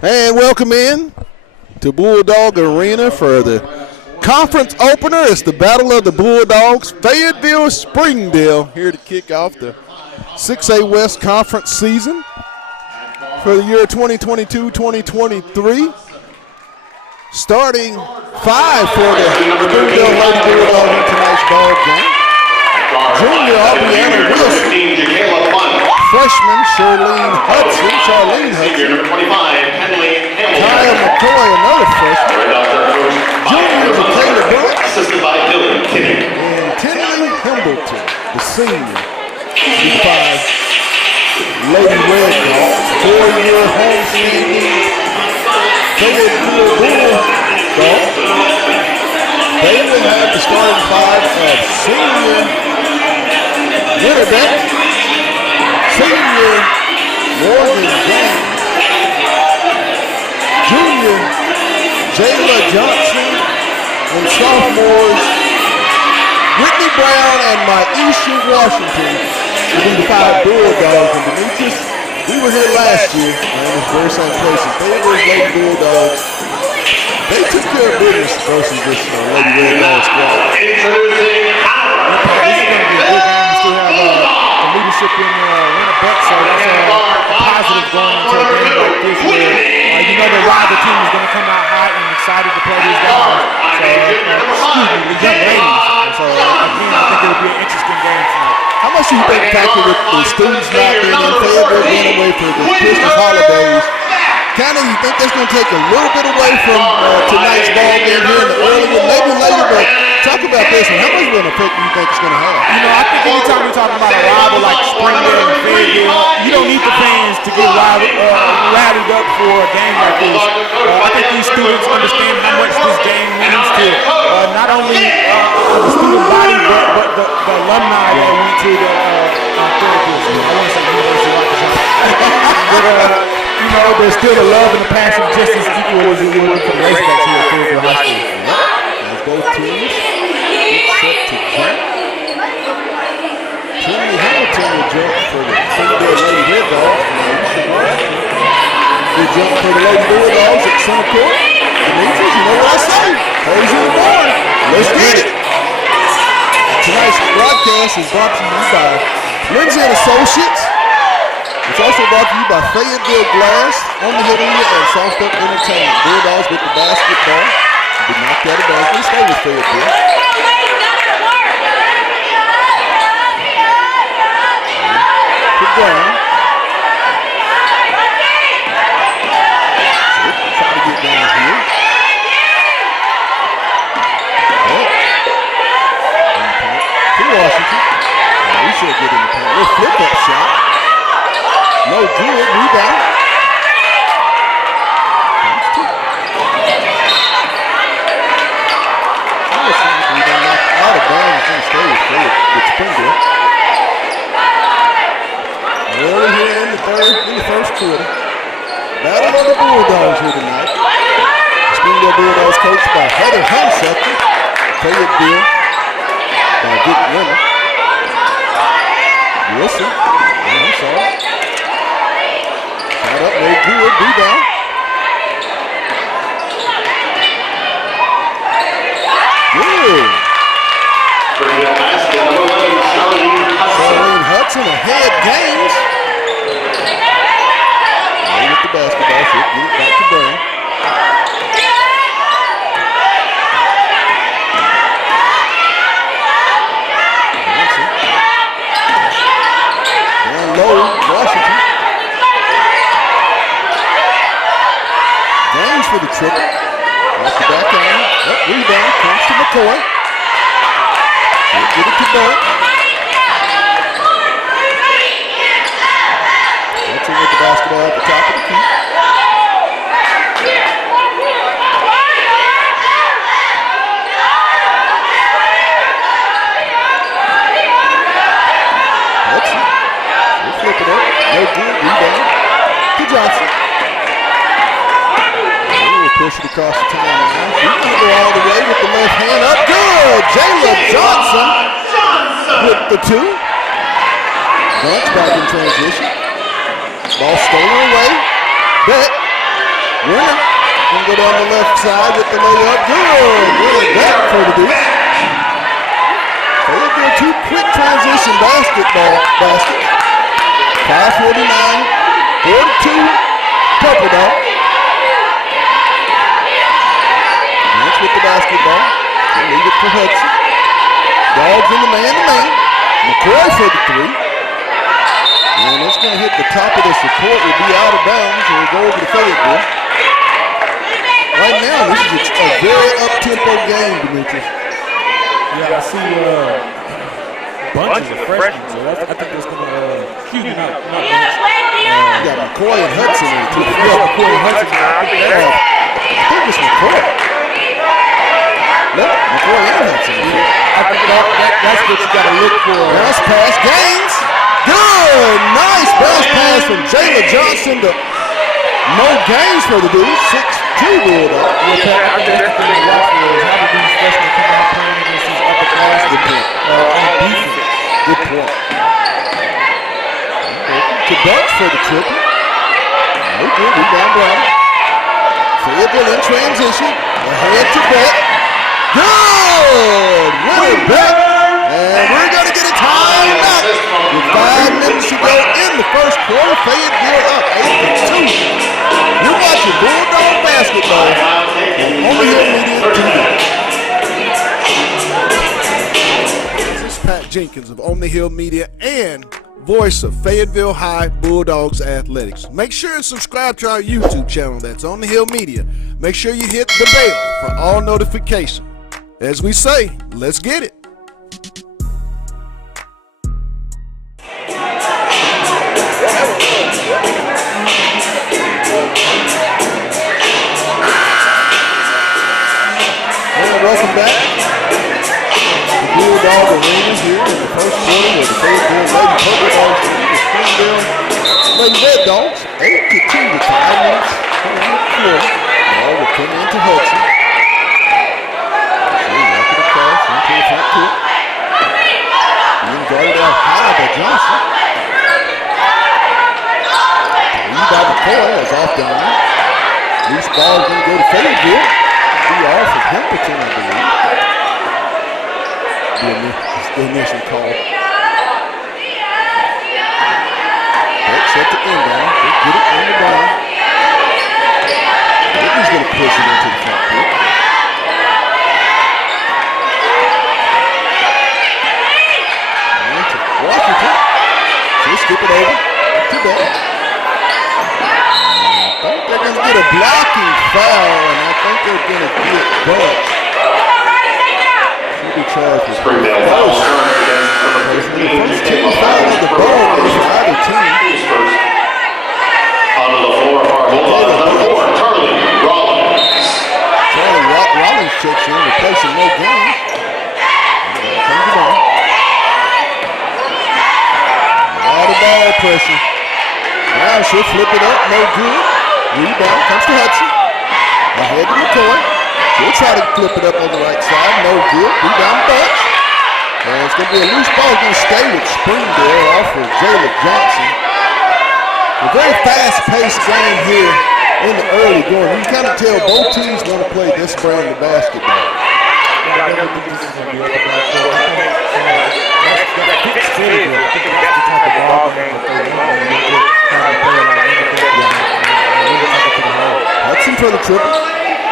And welcome in to Bulldog Arena for the conference opener. It's the Battle of the Bulldogs. Fayetteville, Springdale here to kick off the 6A West Conference season for the year 2022-2023. Starting five for the Springdale Lady Bulldogs in tonight's ball game. Junior Aubriana Wilson. Freshman Charlene Hudson. Kyle McCoy, another freshman. Junior Jacayla Burke. And Tinley Hambleton, the senior. 5 Lady Red Dogs. 4-year homestanding Fayetteville Bulldogs. They will have the starting five of senior Winterbeck, senior Morgan James, junior Jayla Johnson, and sophomores Whitney Brown and Maisha Washington will be the 5 Bulldogs. And Demetrius, we were here last year, and it was very same place. And Fayetteville's Lady Bulldogs, they took care of business versus this Lady Red Dog squad. This is going to be a good game. We still have the leadership in Winterbeck, so that's a positive going into a game like this where you know the rival team is going to come out hot and excited to play these guys. So, the young ladies. So, again, I think it will be an interesting game tonight. How much do you think factor with the students not being in Fayetteville, being away for the Christmas holidays? Kind of, you think that's going to take a little bit away from tonight's ball game here in the early one, maybe later, but talk about this one. How much of an effect do you think it's going to have? You know, I think anytime we're talking about a rival like Springdale and Fayetteville, you don't need the fans to get rallied up for a game like this. I think these students understand how much this game means to not only the student body, but the alumni that went to the Fayetteville. I want to say University of Arkansas. But, you know, there's still the love and the passion just as equal as it would for the Razorbacks here at Fayetteville High School. As both teams get set to jump. Tinley Hamilton will jump for the Springdale Lady Red Dogs. Good jump for the Lady Bulldogs at center court. Demetrius, you know what I say? Praise in the board. Let's get it. Tonight's broadcast is brought to you by Lindsay and Associates. It's also brought to you by Fayetteville Glass, On the Hill and Soft Up Entertainment. Bulldogs with the basketball. Be knocked out of bounds. Let's stay with Fayetteville. Put down. Try to get down here. To Washington. We should get in the paint. Little flip-up shot. No good, rebound. Almost like we got knocked out of bounds and stay with Springdale. Early here in the first quarter. Battle of the Bulldogs here tonight. Springdale Bulldogs coached by Heather Hunsucker. Fayetteville by Vic Winner. Wilson. I'm sorry. Shot up, no good, rebound. Good. Charlene Hudson ahead games. Right with the basketball, so get it back to Brown. Down low, Washington. James for the triple. Off the back end. Up, rebound. Comes to McCoy. He'll get it to Burke. Hudson with the basketball at the top of the key. Hudson. He'll flip it up. No good. Rebound to Johnson. Push it across the timeline. She can go all the way with the left hand up. Good. Jayla Johnson with the 2. Bunch back in transition. Ball stolen away. Beck Winner gonna go down the left side with the layup. Good. Winner back for the Deuce. Fayetteville 2 quick transition basketball basket. 5:49, 42, Purple Dog. That's with the basketball. They leave it for Hudson. Dogs in the man-to-man. McCoy for the 3. And it's going to hit the top of the support. Will be out of bounds. And will go over to Fayetteville. Right now, this is a very up-tempo game, Demetrius. Yeah, I see bunches of freshmen, so I think that's going to cue them out. You got McCoy and Hudson in it, too. Yeah, McCoy and Hudson. I think it's McCoy. Look, McCoy and Hudson. I think that's what you got to look for. Bounce pass, Gaines. Good, nice bounce pass from Jayla Johnson to Mo Gaines for the Deuce. 6'2" Bulldog. I think that's the thing to watch for is how do these freshmen come out playing against these upper class Good point. on defense. Good point. To Dutch for the triple. No good, rebound Brown. Fayetteville in transition. Ahead to Beck. Good! Winner Beck. And we're going to get a timeout with 5 minutes to go in the first quarter. Fayetteville up 8-2. You're watching Bulldog basketball on the Hill Media TV. This is Pat Jenkins of On the Hill Media and voice of Fayetteville High Bulldogs Athletics. Make sure and subscribe to our YouTube channel. That's On the Hill Media. Make sure you hit the bell for all notifications. As we say, let's get it. And welcome back to Bulldog Arena here in the first quarter with the Fayetteville Lady Purple Dogs and the Springdale Lady Red Dogs. 8-2 to 5 minutes on the floor. Ball will come into Hudson. Walk it across into the front court. Being guarded out high by Johnson. The lead by McCoy is off down there. Loose ball is going to go to Fayetteville. Be off of Hempleton, I believe. The initial call. Beck set the inbound. They get it on the ground. Whitney's going to push it into the front court. And to Washington. She'll skip it over to Beck. I think they're going to get a blocking foul, and I think they're going to get Dutch. She'll be charged with Springdale foul against number 15. First team foul of the ball is for either team. Onto the floor of our Bulldogs, number 4, Charlie Rollins. Charlie Rollins checks in, replacing Mo Gaines. Comes the ball. A lot of ball pressure. Now she'll flip it up, no good. Rebound comes to Hudson. Ahead to McCoy. She'll try to flip it up on the right side, no good. Rebound Dutch. And it's going to be a loose ball. It's going to stay with Springdale off of Jayla Johnson. A very fast-paced game here in the early going. You can kind of tell both teams want to play this brand of basketball. I don't think this is going to be up about four. I think that kicks big. I think that's the type of ball game that they want to look at. How to play it like Hudson for the triple.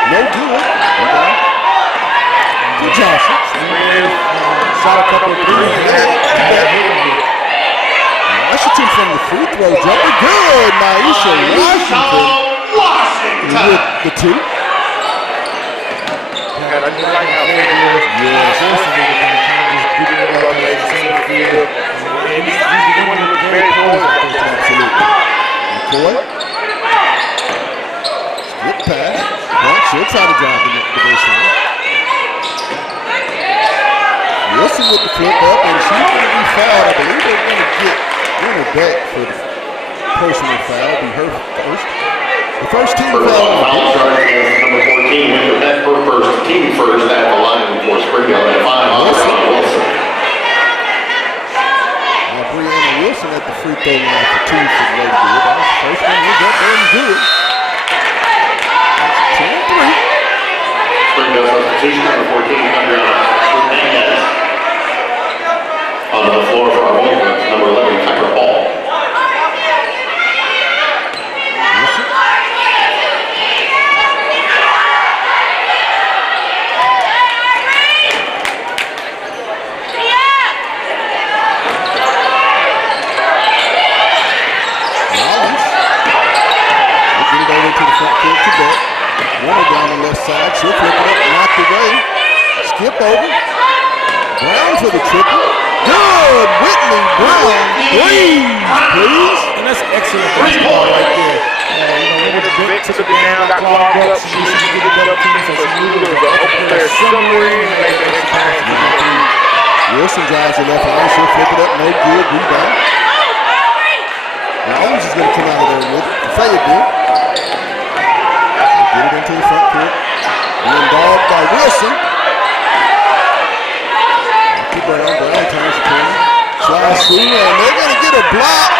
No good. To Johnson. Shot a couple of threes. Washington from the free throw jumper. Good. Naisha Washington with the 2. I just like how Fayetteville is forcing it and just giving it up at the same field. And he's the one that looks very close. Absolutely. McCoy. Skip pass. Well, she'll try to drive the baseline. Wilson with the flip up, and she's going to be fouled. I believe they're going to get Winner back for the personal foul. Be her first. The first team foul. Starting against number 14, Winter Beck for first. Team first at the line for Springdale at 5. Wilson. Brianna Wilson at the free throw line for 2 for the Lady Bulldogs. First one was up there and good. side. She'll flip it up, knocked away. Skip over. Brown for the triple. Good. Whitney Brown. Three, please. And that's excellent basketball right there. When the big took it down, got clogged up, she can get a double team, so she knew there was an open player somewhere in the next pass. Wilson drives it left line. She'll flip it up. No good. Rebound. Now Owens is going to come out of there with it. Fayetteville. Get it into the front court. And then dogged by Wilson. Brown turns the corner. Slides through, and they're going to get a block.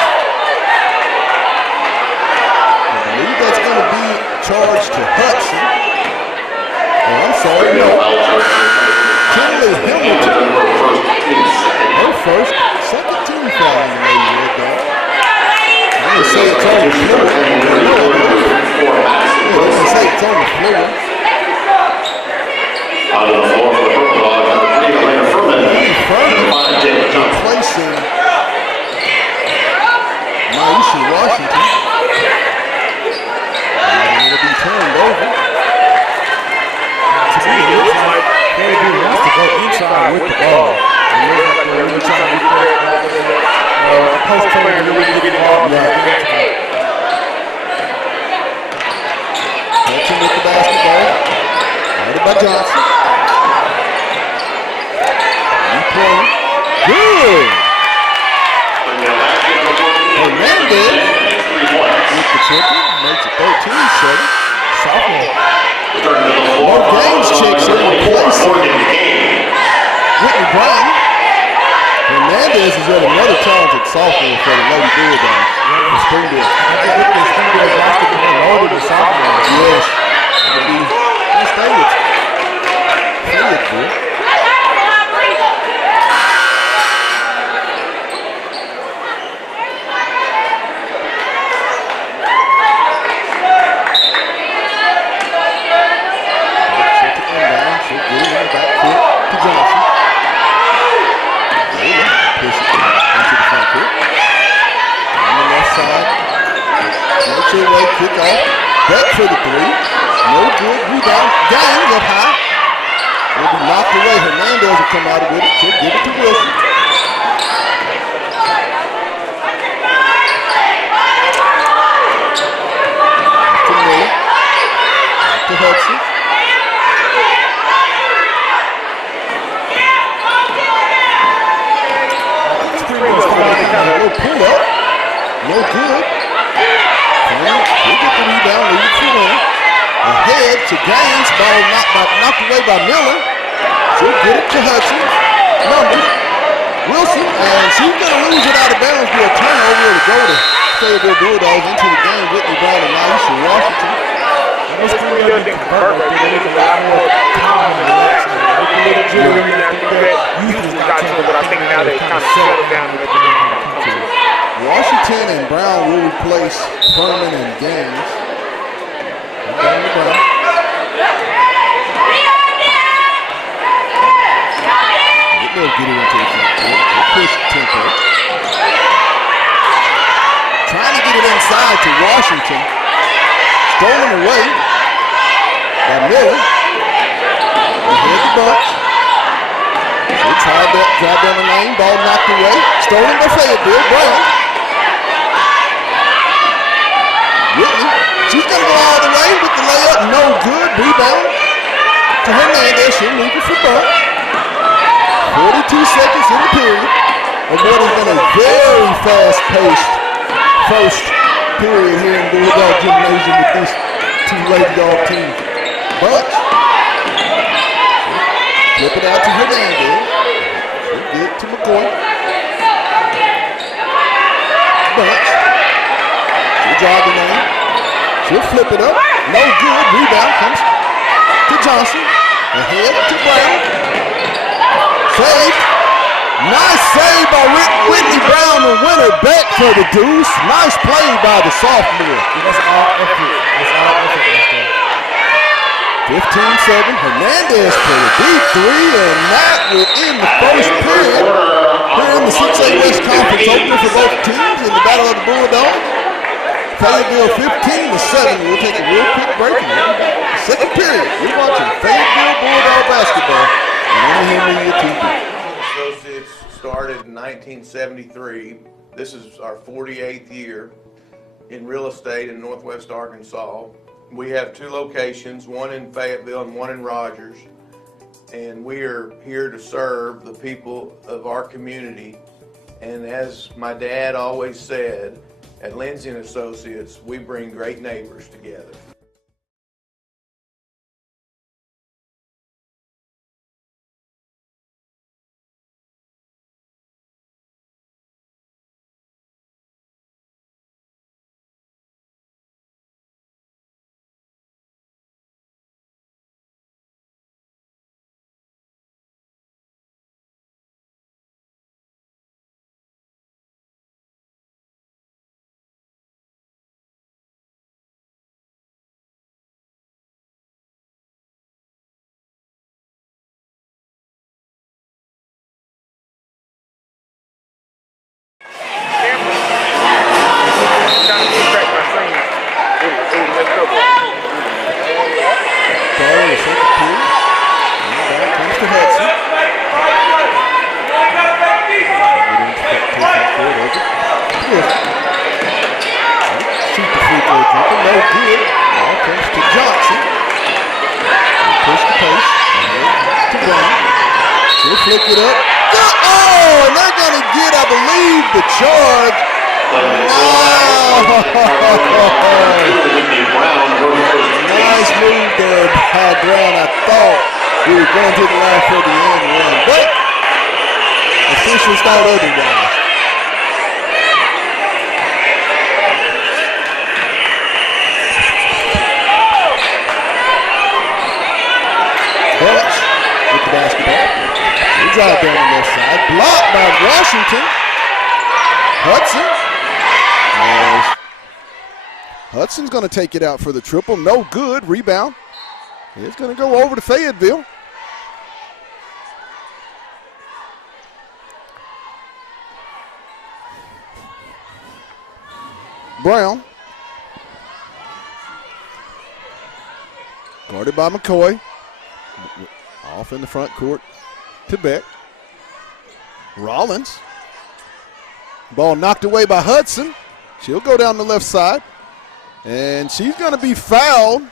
I believe that's going to be charged to Hudson. Oh, I'm sorry, no. Kinley Hamilton. Her first, second team foul on the lady red dog. I'm going to say it's on the floor. Yeah, they're going to say it's on the floor. Out of the floor for the purple dog, number 3, Elena Furman. Replacing Maisha Washington. And it'll be turned over. To me, it looks like Fayetteville wants to go inside with the ball. And it looks like they're really trying to get that post player to really get involved. Hudson with the basketball. Guarded by Johnson. Good. Hernandez with the triple, makes it 13-7. Sophomore. More games checks in replacing Whitney Brown. Hernandez is yet another talented sophomore for the Lady Bulldogs. Springdale. Springdale basketball loaded the sophomore. Yes. Let's stay with Fayetteville. Kick off, back for the three, no good, rebound, Gaines up high, it'll be knocked away. Hernandez will come out with it, she'll give it to Wilson. To Miller, to Hudson. A little pull up, no good. He'll get the rebound, leave it to him. Ahead to Gaines, ball knocked away by Miller. She'll get it to Hudson. Numbers. Wilson, and she's going to lose it out of bounds with a turnover to go to Fayetteville Bulldogs into the game. Whitney Brown and Maisha Washington. Those three didn't convert right there. They need a lot more time and relaxing. They can little jittery and that usually got to it, but I think now they kind of settled down and let them come to it. Washington and Brown will replace Furman and Gaines. Down to Brown. They'll get it into the front court. They'll push tempo. Trying to get it inside to Washington. Stolen away by Miller. Ahead the bunch. They tried to drive down the lane. Ball knocked away. Stolen by Fayetteville. Brown. Whitney. She's going to go all the way with the layup. No good. Rebound to Hernandez. She'll leave it for Bunch. 42 seconds in the period of what has been a very fast-paced first period here in Bulldog Gymnasium with these two Lady Dog teams. Bunch. Flip it out to Hernandez. She'll get it to McCoy. Bunch. She'll drive the lane. She'll flip it up. No good. Rebound comes to Johnson. Ahead to Brown. Save. Nice save by Whitney Brown, the winner, back for the deuce. Nice play by the sophomore. That's all effort. That's all effort right there. 15-7. Hernandez for the deep three, and that will end the first period here in the 6A West Conference opener for both teams in the Battle of the Bulldogs. Fayetteville 15-7. We'll take a real quick break. Second period. You're watching Fayetteville Bulldog basketball on Henry TV. Associates started in 1973. This is our 48th year in real estate in Northwest Arkansas. We have 2 locations, one in Fayetteville and one in Rogers. And we are here to serve the people of our community. And as my dad always said, at Lindsay & Associates, we bring great neighbors together. Flick it up. Oh, and they're going to get, I believe, the charge. Nice move there by Brown. I thought we were going to the line for the end run, but officials thought otherwise. Bunch with the basketball. He drive down the left side. Blocked by Washington. Hudson. Hudson's going to take it out for the triple. No good. Rebound. It's going to go over to Fayetteville. Brown. Guarded by McCoy. Off in the front court to Beck. Rollins. Ball knocked away by Hudson. She'll go down the left side. And she's going to be fouled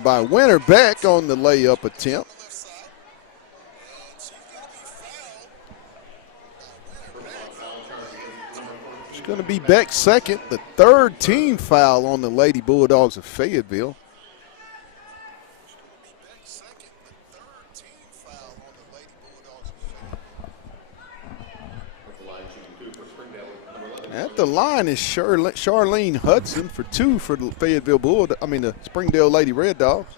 by Winter Beck on the layup attempt. It's going to be Beck's second, the third team foul on the Lady Bulldogs of Fayetteville. At the line is Charlene Hudson for 2 for the Fayetteville the Springdale Lady Red Dogs.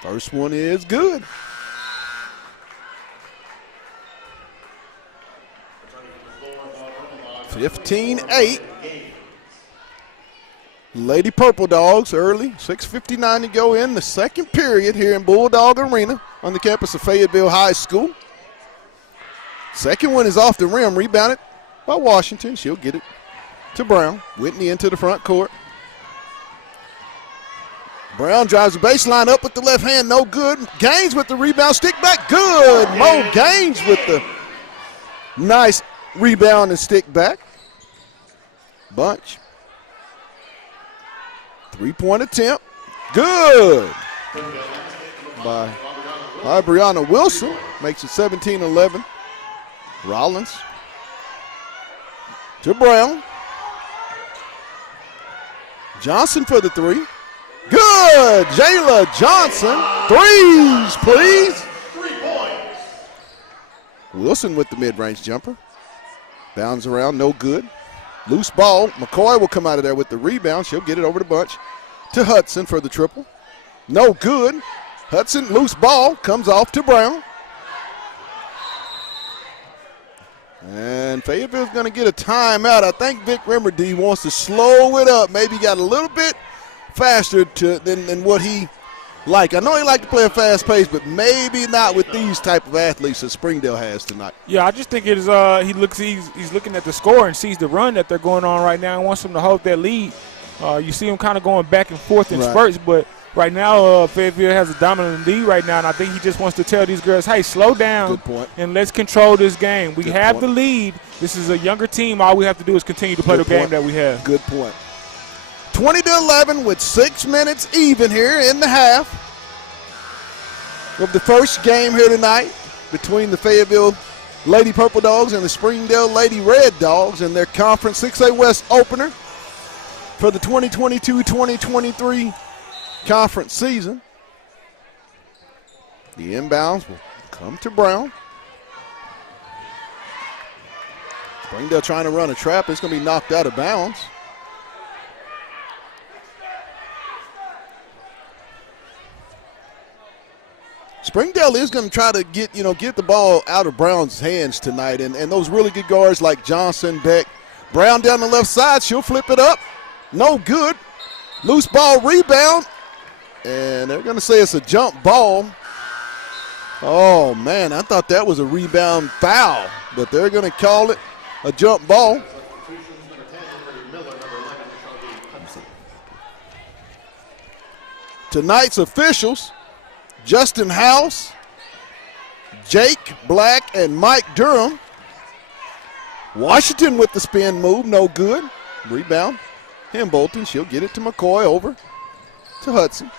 First one is good. (15-8). Lady Purple Dogs early, 6:59 to go in the second period here in Bulldog Arena on the campus of Fayetteville High School. Second one is off the rim, rebounded by Washington. She'll get it to Brown. Whitney into the front court. Brown drives the baseline up with the left hand, no good. Gaines with the rebound, stick back, good. Mo Gaines with the nice rebound and stick back. Bunch. Three-point attempt. Good. By Brianna Wilson. Makes it 17-11. Rollins. To Brown. Johnson for the three. Good. Jayla Johnson. Threes, please. 3 points. Wilson with the mid-range jumper. Bounds around, no good. Loose ball. McCoy will come out of there with the rebound. She'll get it over the bunch to Hudson for the triple. No good. Hudson, loose ball, comes off to Brown. And Fayetteville's going to get a timeout. I think Vic Remedy wants to slow it up. Maybe got a little bit faster than what he like. I know he like to play a fast pace, but maybe not with these type of athletes that Springdale has tonight. Yeah, I just think it is. He's looking at the score and sees the run that they're going on right now and wants them to hold that lead. You see him kind of going back and forth in spurts, but right now Fayetteville has a dominant lead right now, and I think he just wants to tell these girls, hey, slow down and let's control this game. We have the lead. This is a younger team. All we have to do is continue to play the game that we have. Good point. 20-11 with 6 minutes even here in the half of the first game here tonight between the Fayetteville Lady Purple Dogs and the Springdale Lady Red Dogs in their Conference 6A West opener for the 2022-2023 conference season. The inbounds will come to Brown. Springdale trying to run a trap. It's going to be knocked out of bounds. Springdale is going to try to get the ball out of Brown's hands tonight, and those really good guards like Johnson, Beck. Brown down the left side, she'll flip it up. No good. Loose ball rebound, and they're going to say it's a jump ball. Oh, man, I thought that was a rebound foul, but they're going to call it a jump ball. Tonight's officials, Justin House, Jake Black, and Mike Durham. Washington with the spin move, no good. Rebound, Bolton. She'll get it to McCoy over to Hudson.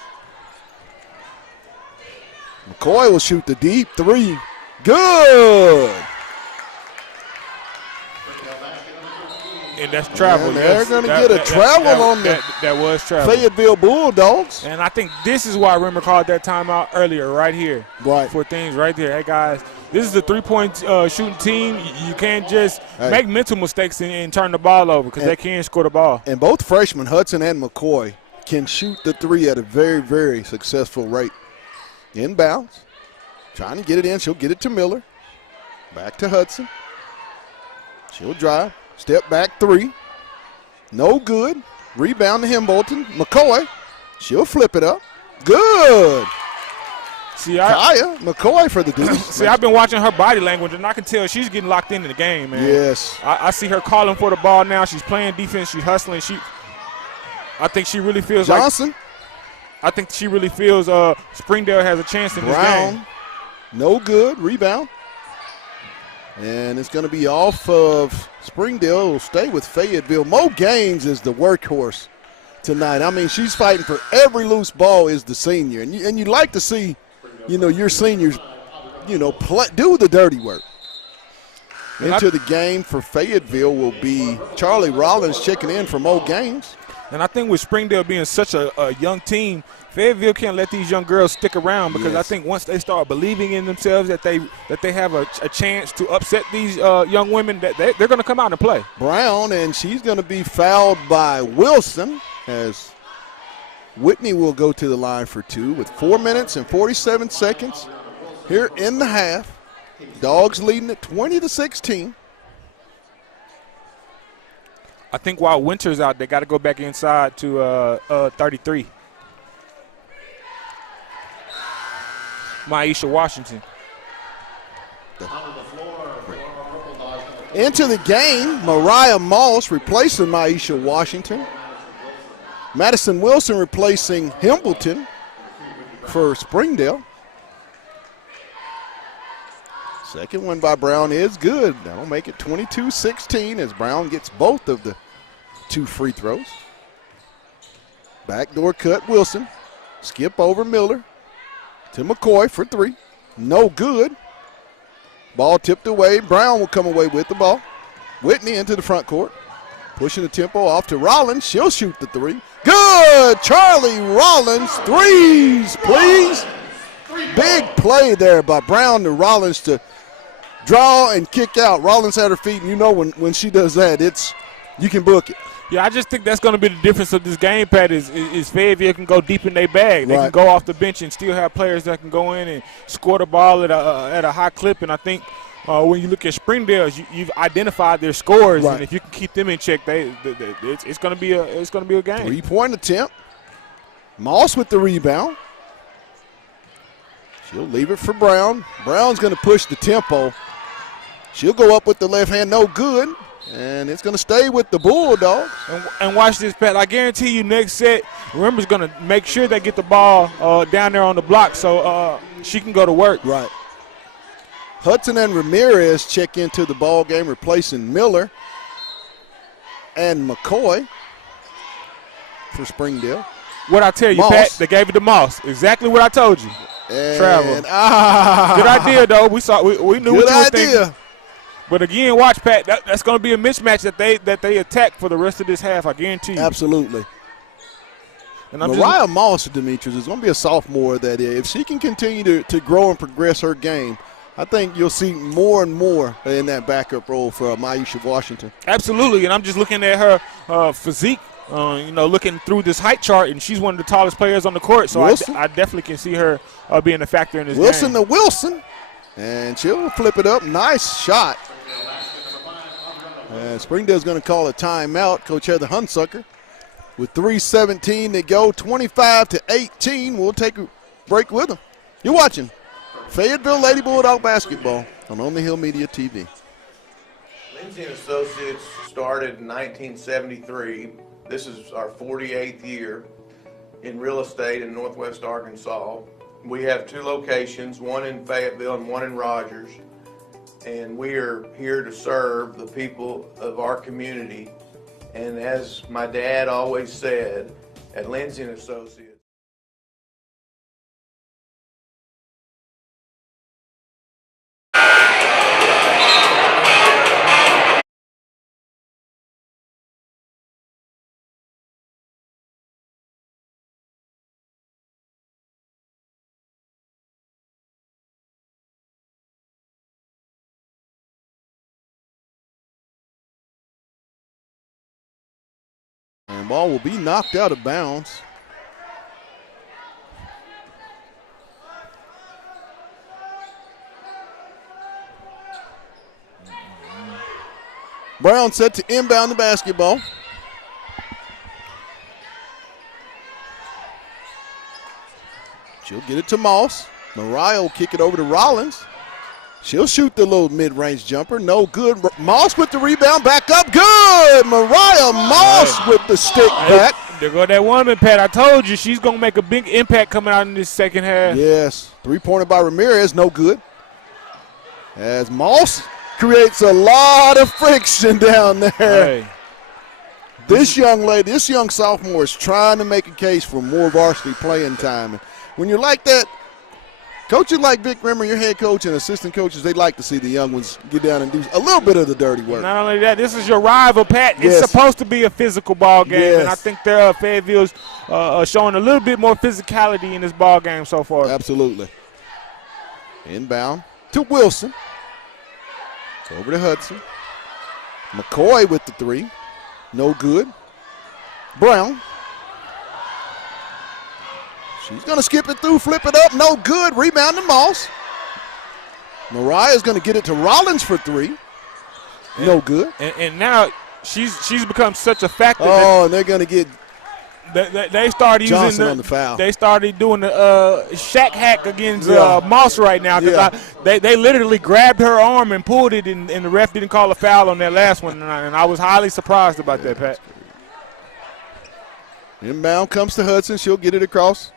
McCoy will shoot the deep three. Good. And that's travel. And they're going to get a travel on the that was travel. Fayetteville Bulldogs. And I think this is why Rimmer called that timeout earlier, right here. Right. For things right there. Hey, guys, this is a three-point shooting team. You can't just make mental mistakes and turn the ball over because they can score the ball. And both freshmen, Hudson and McCoy, can shoot the three at a very, very successful rate. Inbounds. Trying to get it in. She'll get it to Miller. Back to Hudson. She'll drive. Step back three. No good. Rebound to Bolton. McCoy. She'll flip it up. Good. See, Kaya McCoy for the Dukes. See, I've been watching her body language, and I can tell she's getting locked into the game, man. Yes. I see her calling for the ball now. She's playing defense. She's hustling. I think she really feels Johnson. I think she really feels Springdale has a chance in this game. No good. Rebound. And it's going to be off of Springdale. It'll stay with Fayetteville. Mo Gaines is the workhorse tonight. I mean, she's fighting for every loose ball is the senior. And you'd like to see, your seniors, do the dirty work. Into the game for Fayetteville will be Charlie Rollins checking in for Mo Gaines. And I think with Springdale being such a young team, Fayetteville can't let these young girls stick around because I think once they start believing in themselves that they have a chance to upset these young women, that they're going to come out and play. Brown, and she's going to be fouled by Wilson as Whitney will go to the line for two with 4 minutes and 47 seconds here in the half. Dogs leading at 20-16. I think while Winter's out, they got to go back inside to 33. Maisha Washington. Into the game, Mariah Moss replacing Maisha Washington. Madison Wilson replacing Hambleton for Springdale. Second one by Brown is good. That'll make it 22-16 as Brown gets both of the two free throws. Backdoor cut, Wilson. Skip over Miller to McCoy for three. No good. Ball tipped away. Brown will come away with the ball. Whitney into the front court. Pushing the tempo off to Rollins. She'll shoot the three. Good! Charlie Rollins, threes, please. Big play there by Brown to Rollins to draw and kick out. Rollins at her feet, and when she does that, you can book it. Yeah, I just think that's going to be the difference of this game, Pat, is Fayetteville can go deep in their bag. They can go off the bench and still have players that can go in and score the ball at a high clip. And I think when you look at Springdale, you've identified their scores, and if you can keep them in check, it's going to be a game. 3-point attempt. Moss with the rebound. She'll leave it for Brown. Brown's going to push the tempo. She'll go up with the left hand, no good. And it's going to stay with the Bulldogs. And watch this, Pat. I guarantee you next set, Remember's going to make sure they get the ball down there on the block so she can go to work. Right. Hudson and Ramirez check into the ball game, replacing Miller and McCoy for Springdale. What I tell you, Moss. Pat, they gave it to Moss. Exactly what I told you. And Travel. Good idea, though. We knew what you were thinking. But again, watch, Pat. That's going to be a mismatch that they attack for the rest of this half. I guarantee you. Absolutely. And Mariah Moss, Demetrius, is going to be a sophomore that if she can continue to grow and progress her game, I think you'll see more and more in that backup role for Maisha Washington. Absolutely, and I'm just looking at her physique, looking through this height chart, and she's one of the tallest players on the court, so I definitely can see her being a factor in this Wilson game. to Wilson, and she'll flip it up. Nice shot. And Springdale's going to call a timeout. Coach Heather Hunsucker with 3:17 to go, 25-18. We'll take a break with them. You're watching Fayetteville Lady Bulldog basketball on On the Hill Media TV. Lindsay & Associates started in 1973. This is our 48th year in real estate in Northwest Arkansas. We have 2 locations, one in Fayetteville and one in Rogers. And we are here to serve the people of our community. And as my dad always said, at Lindsay & Associates, And ball will be knocked out of bounds. Brown set to inbound the basketball. She'll get it to Moss. Mariah will kick it over to Rollins. She'll shoot the little mid-range jumper. No good. Moss with the rebound. Back up. Good. Mariah Moss with the stick back. There go that woman, Pat. I told you she's going to make a big impact coming out in this second half. Yes. Three-pointer by Ramirez. No good. As Moss creates a lot of friction down there. Hey. This young lady, this young sophomore is trying to make a case for more varsity playing time. And when you're like that, coaches like Vic Rimmer, your head coach, and assistant coaches, they like to see the young ones get down and do a little bit of the dirty work. Not only that, this is your rival, Pat. Yes. It's supposed to be a physical ball game, Yes. and I think Fayetteville's showing a little bit more physicality in this ball game so far. Absolutely. Inbound to Wilson. Over to Hudson. McCoy with the 3. No good. Brown. She's going to skip it through, flip it up. No good. Rebound to Moss. Mariah's going to get it to Rollins for 3. No good. And now she's become such a factor. And they're going to get they started Johnson using on the foul. They started doing the shack hack against Moss right now because they literally grabbed her arm and pulled it, and the ref didn't call a foul on that last one, and I was highly surprised about that, Pat. Inbound comes to Hudson. She'll get it across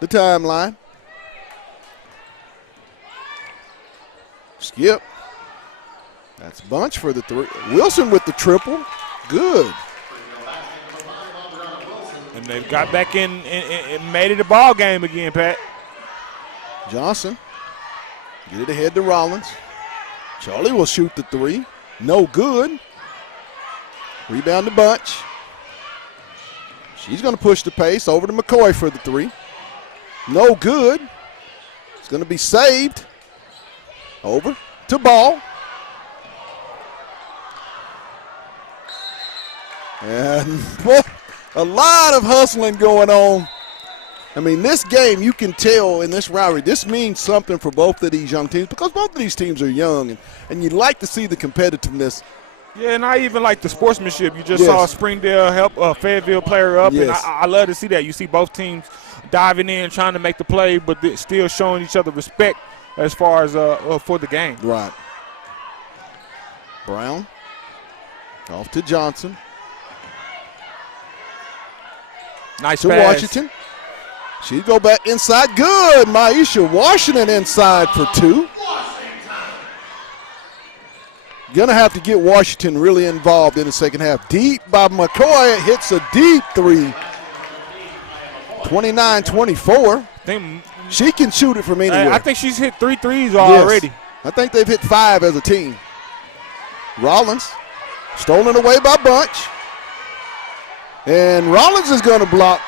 the timeline. Skip. That's Bunch for the 3. Wilson with the triple. Good. And they got back in and made it a ball game again, Pat. Johnson. Get it ahead to Rollins. Charlie will shoot the 3. No good. Rebound to Bunch. She's going to push the pace over to McCoy for the 3. No good. It's going to be saved. Over to Ball. And a lot of hustling going on. I mean, this game, you can tell in this rivalry, this means something for both of these young teams because both of these teams are young, and you'd like to see the competitiveness, Yeah, and I even like the sportsmanship. You just saw Springdale help a Fayetteville player up, and I love to see that. You see both teams diving in, trying to make the play, but still showing each other respect as far as for the game. Right. Brown off to Johnson. Nice to pass. Washington. She go back inside. Good. Maisha Washington inside for 2. Gonna have to get Washington really involved in the second half. Deep by McCoy. It hits a deep 3. 29-24. She can shoot it from anywhere. I think she's hit 3 threes already. I think they've hit 5 as a team. Rollins stolen away by Bunch. And Rollins is going to block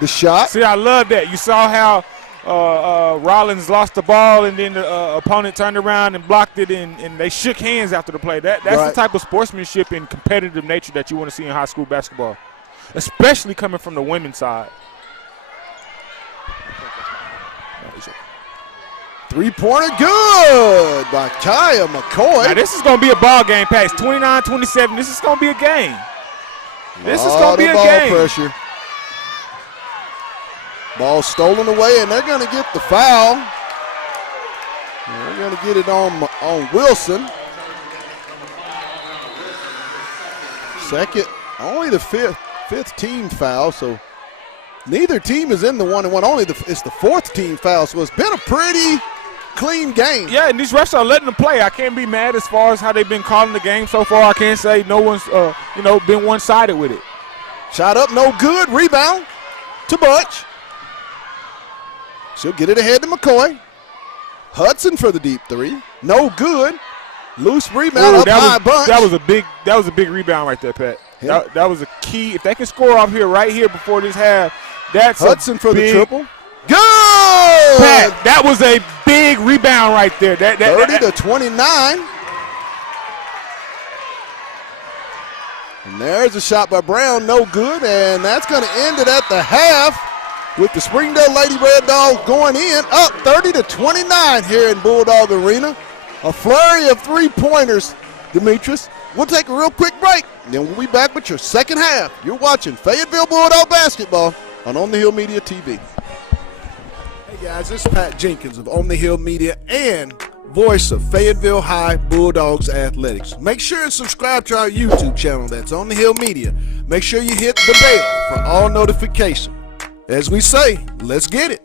the shot. See, I love that. You saw how Rollins lost the ball, and then the opponent turned around and blocked it, and they shook hands after the play. That's the type of sportsmanship and competitive nature that you want to see in high school basketball, especially coming from the women's side. Three-pointer good by Kaya McCoy. Now, this is going to be a ball game, Pat. 29-27. This is going to be a game. This is going to be a game. Pressure. Ball stolen away, and they're going to get the foul. They're going to get it on Wilson. Second, only the fifth team foul, so neither team is in the 1-and-1. It's the 4th team foul, so it's been a pretty clean game. Yeah, and these refs are letting them play. I can't be mad as far as how they've been calling the game so far. I can't say no one's been one-sided with it. Shot up, no good. Rebound to Butch. She'll get it ahead to McCoy. Hudson for the deep 3. No good. Loose rebound up high Bunch. That was a big rebound right there, Pat. Yeah. That was a key. If they can score off here, right here before this half, that's Hudson for the triple. Good! Pat, that was a big rebound right there. 30-29. And there's a shot by Brown, no good, and that's going to end it at the half with the Springdale Lady Red Dogs going in, up 30-29 here in Bulldog Arena. A flurry of 3-pointers, Demetrius. We'll take a real quick break, and then we'll be back with your second half. You're watching Fayetteville Bulldog Basketball on the Hill Media TV. Hey guys, this is Pat Jenkins of On the Hill Media and voice of Fayetteville High Bulldogs Athletics. Make sure and subscribe to our YouTube channel. That's On the Hill Media. Make sure you hit the bell for all notifications. As we say, let's get it.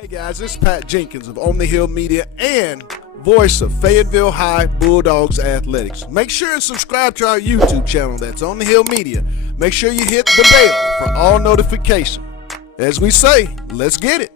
Hey guys, it's Pat Jenkins of On the Hill Media and voice of Fayetteville High Bulldogs Athletics. Make sure and subscribe to our YouTube channel, that's On the Hill Media. Make sure you hit the bell for all notifications. As we say, let's get it.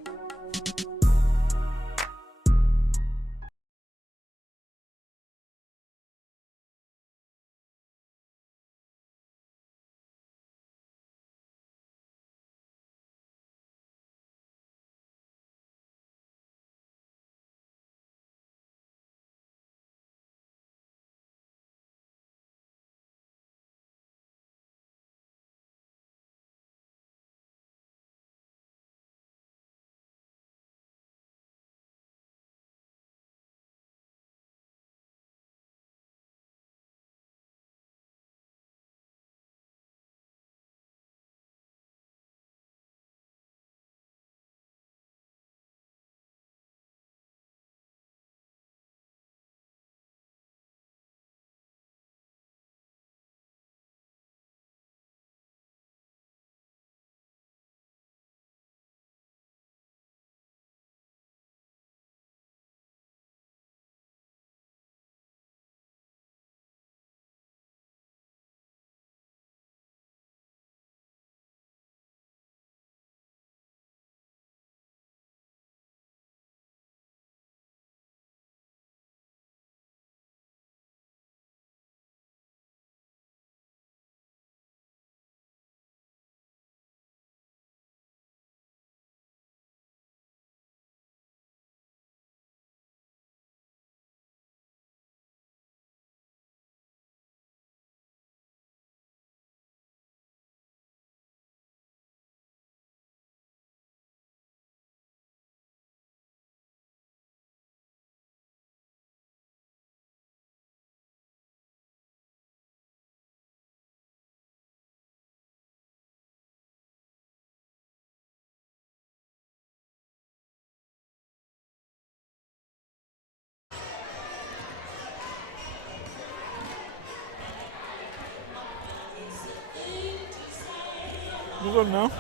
Move up now.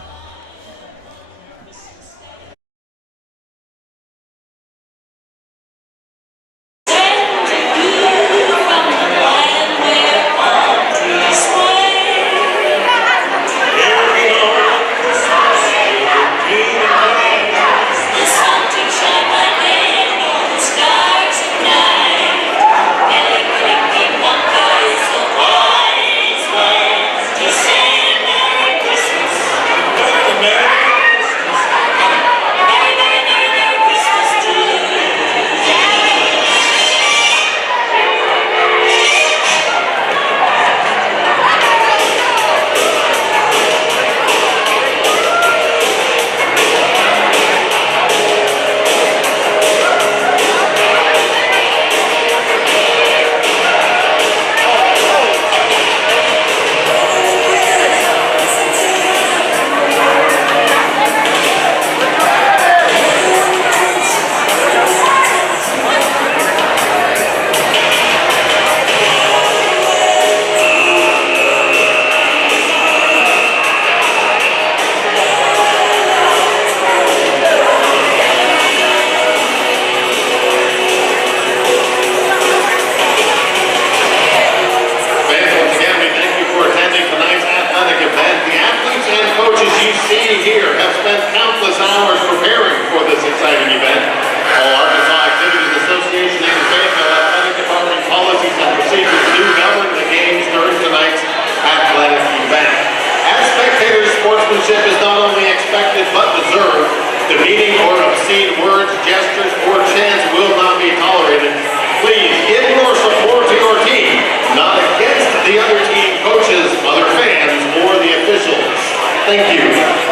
Is not only expected but deserved. Demeaning or obscene words, gestures, or chants will not be tolerated. Please give your support to your team, not against the other team coaches, other fans, or the officials. Thank you.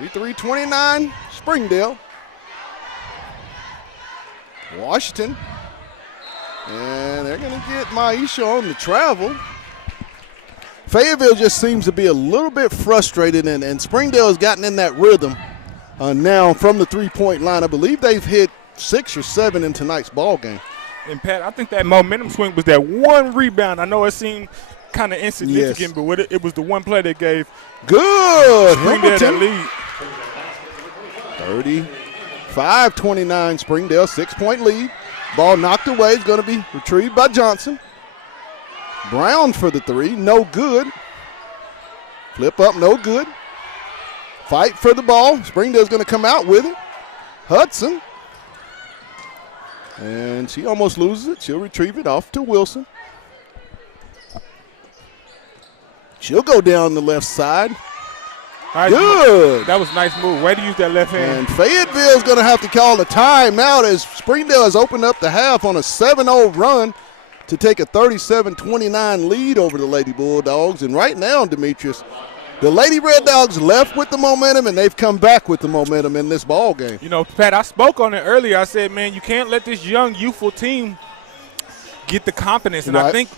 33-29, Springdale. Washington. And they're going to get Maisha on the travel. Fayetteville just seems to be a little bit frustrated, and Springdale has gotten in that rhythm now from the three-point line. I believe they've hit 6 or 7 in tonight's ball game. And, Pat, I think that momentum swing was that one rebound. I know it seemed kind of insignificant, but it was the one play that gave Good. Springdale that lead. 35-29, Springdale, 6-point lead. Ball knocked away. It's going to be retrieved by Johnson. Brown for the three, no good. Flip up, no good. Fight for the ball. Springdale's going to come out with it. Hudson. And she almost loses it. She'll retrieve it off to Wilson. She'll go down the left side. Right, good. That was a nice move. Way to use that left hand. And Fayetteville's going to have to call a timeout as Springdale has opened up the half on a 7-0 run to take a 37-29 lead over the Lady Bulldogs. And right now, Demetrius, the Lady Red Dogs left with the momentum, and they've come back with the momentum in this ball game. You know, Pat, I spoke on it earlier. I said, man, you can't let this young, youthful team get the confidence. And I think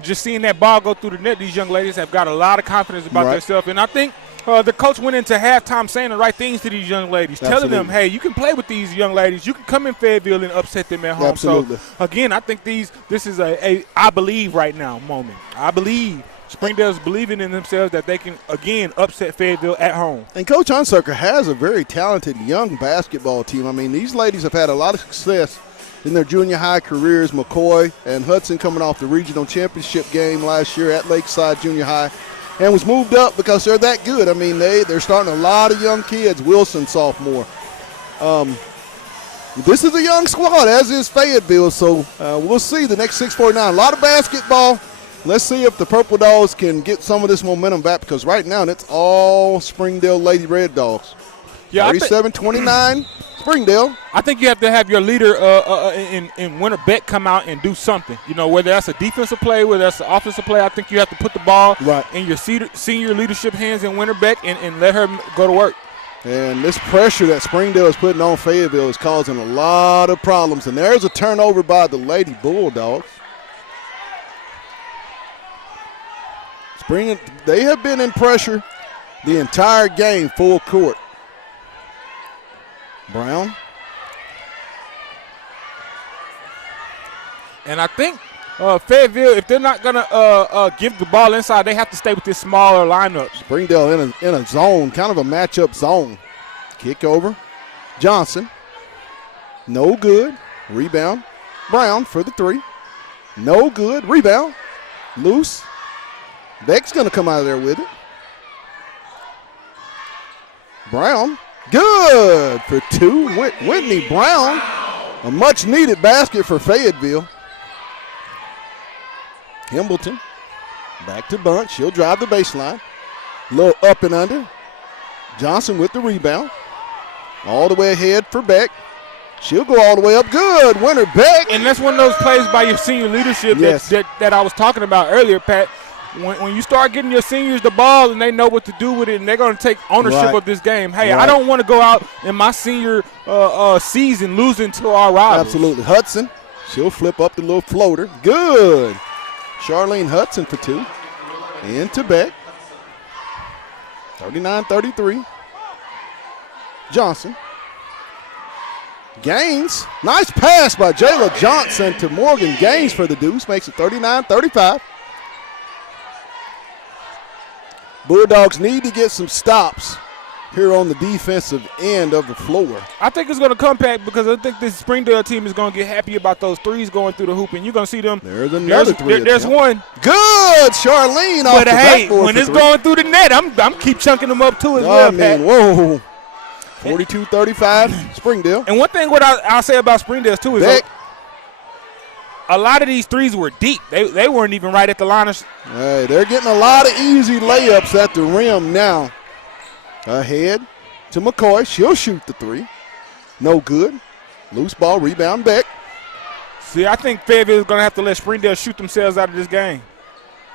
just seeing that ball go through the net, these young ladies have got a lot of confidence about themselves. And I think the coach went into halftime saying the right things to these young ladies, telling them, hey, you can play with these young ladies. You can come in Fayetteville and upset them at home. Absolutely. So, again, I think this is a I believe right now moment. I believe Springdale's believing in themselves that they can, again, upset Fayetteville at home. And Coach Unsucker has a very talented young basketball team. I mean, these ladies have had a lot of success in their junior high careers. McCoy and Hudson coming off the regional championship game last year at Lakeside Junior High, and was moved up because they're that good. I mean, they're starting a lot of young kids. Wilson, sophomore. This is a young squad, as is Fayetteville, so we'll see the next 6:49. A lot of basketball. Let's see if the Purple Dogs can get some of this momentum back, because right now it's all Springdale Lady Red Dogs. Yeah, 37-29, Springdale. I think you have to have your leader in Winter Beck come out and do something. You know, whether that's a defensive play, whether that's an offensive play, I think you have to put the ball in your senior leadership hands in Winter Beck and let her go to work. And this pressure that Springdale is putting on Fayetteville is causing a lot of problems. And there's a turnover by the Lady Bulldogs. They have been in pressure the entire game, full court. Brown. And I think Fayetteville, if they're not going to give the ball inside, they have to stay with this smaller lineup. Springdale in a zone, kind of a matchup zone. Kick over. Johnson. No good. Rebound. Brown for the three. No good. Rebound. Loose. Beck's going to come out of there with it. Brown. Good for two. Whitney Brown. A much-needed basket for Fayetteville. Hambleton. Back to Bunch. She'll drive the baseline. A little up and under. Johnson with the rebound. All the way ahead for Beck. She'll go all the way up. Good. Winner Beck. And that's one of those plays by your senior leadership that I was talking about earlier, Pat. When you start getting your seniors the ball and they know what to do with it and they're going to take ownership of this game, hey, I don't want to go out in my senior season losing to our rivals. Absolutely. Hudson, she'll flip up the little floater. Good. Charlene Hudson for two. Into Beck. 39-33. Johnson. Gaines. Nice pass by Jayla Johnson to Morgan Gaines for the deuce. Makes it 39-35. Bulldogs need to get some stops here on the defensive end of the floor. I think it's going to come back because I think this Springdale team is going to get happy about those threes going through the hoop, and you're going to see them. There's another three. There's one. Good, Charlene off the backboard. When it's going through the net, I'm keep chunking them up too as well, Pat. Whoa. 42-35, Springdale. And one thing I'll say about Springdale too is Beck. A lot of these threes were deep. They weren't even right at the line. Hey, they're getting a lot of easy layups at the rim now. Ahead to McCoy. She'll shoot the three. No good. Loose ball, rebound, Beck. See, I think Fayetteville is going to have to let Springdale shoot themselves out of this game.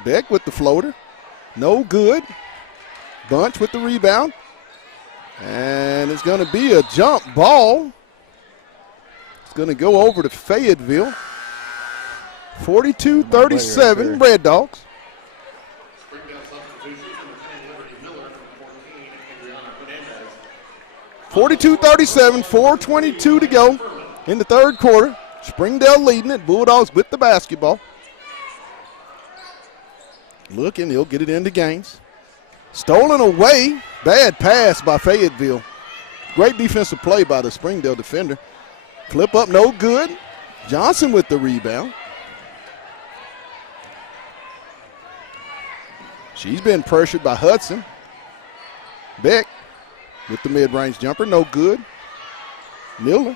Beck with the floater. No good. Bunch with the rebound. And it's going to be a jump ball. It's going to go over to Fayetteville. 42-37, Red Dogs. 42-37, 4:22 to go in the third quarter. Springdale leading it. Bulldogs with the basketball. Looking, he'll get it into Gaines. Stolen away. Bad pass by Fayetteville. Great defensive play by the Springdale defender. Flip up, no good. Johnson with the rebound. She's been pressured by Hudson. Beck with the mid-range jumper, no good. Miller.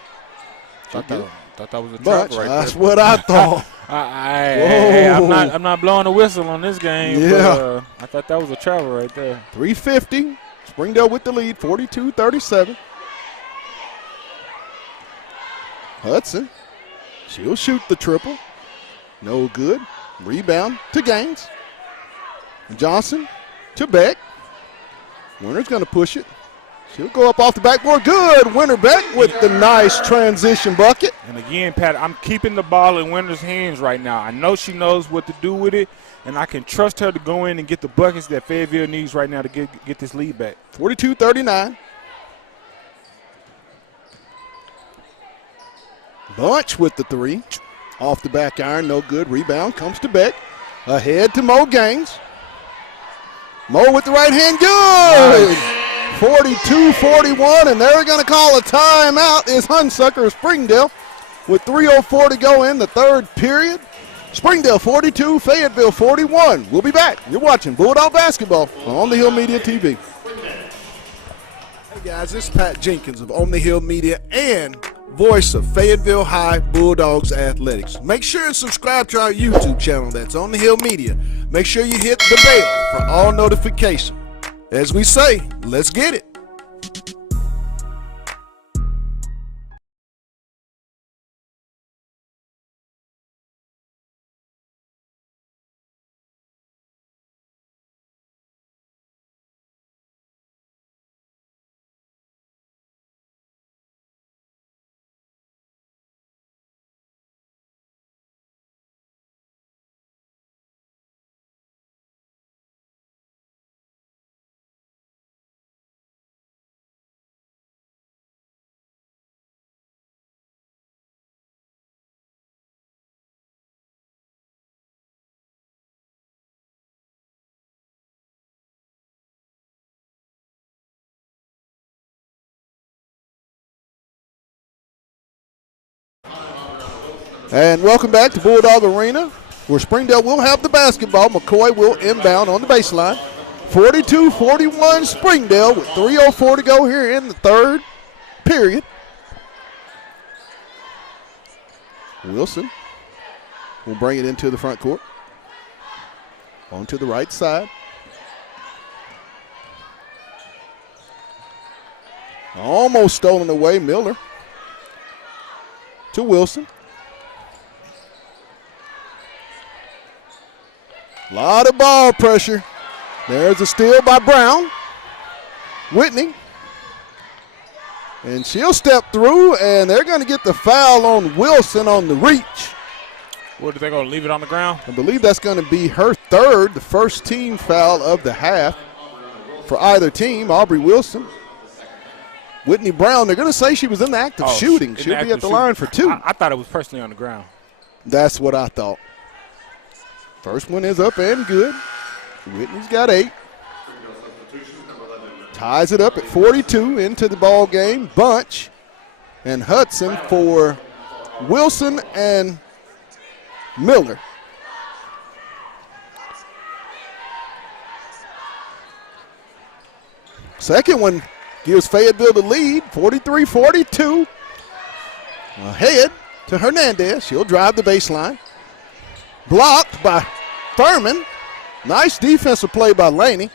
Thought that was a Bunch, trap right that's there. what I thought. I'm not blowing a whistle on this game. Yeah. But, I thought that was a travel right there. 3:50. Springdale with the lead, 42-37. Hudson. She'll shoot the triple. No good. Rebound to Gaines. Johnson to Beck. Winner's going to push it. She'll go up off the backboard. Good. Winner Beck with the nice transition bucket. And again, Pat, I'm keeping the ball in Winner's hands right now. I know she knows what to do with it, and I can trust her to go in and get the buckets that Fayetteville needs right now to get this lead back. 42-39. Bunch with the three. Off the back iron, no good. Rebound comes to Beck. Ahead to Mo Gaines. Mo with the right hand, good! 42-41, and they're going to call a timeout. It's Hunsucker of Springdale with 3:04 to go in the third period. Springdale 42, Fayetteville 41. We'll be back. You're watching Bulldog Basketball on the Hill Media TV. Hey guys, this is Pat Jenkins of On the Hill Media and voice of Fayetteville High Bulldogs Athletics. Make sure and subscribe to our YouTube channel. That's On the Hill Media. Make sure you hit the bell for all notifications. As we say, let's get it. And welcome back to Bulldog Arena, where Springdale will have the basketball. McCoy will inbound on the baseline. 42-41 Springdale with 3:04 to go here in the third period. Wilson will bring it into the front court. Onto the right side. Almost stolen away, Miller. To Wilson. A lot of ball pressure. There's a steal by Brown. Whitney. And she'll step through, and they're going to get the foul on Wilson on the reach. What, are they going to leave it on the ground? I believe that's going to be her third, the first team foul of the half for either team. Aubrey Wilson. Whitney Brown, they're going to say she was in the act of shooting. She'll be at the line for two. I thought it was personally on the ground. That's what I thought. First one is up and good. Whitney's got 8. Ties it up at 42 into the ball game. Bunch and Hudson for Wilson and Miller. Second one gives Fayetteville the lead, 43-42. Ahead to Hernandez. She'll drive the baseline. Blocked by Thurman. Nice defensive play by Laney.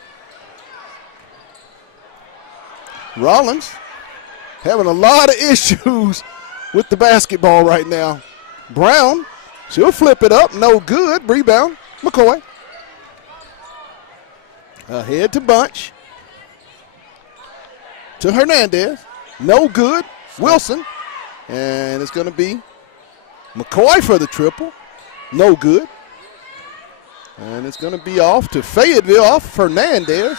Rollins having a lot of issues with the basketball right now. Brown, she'll flip it up. No good. Rebound, McCoy. Ahead to Bunch. to Hernandez. No good. Wilson. And it's going to be McCoy for the triple. No good. And it's going to be off to Fayetteville off Fernandez.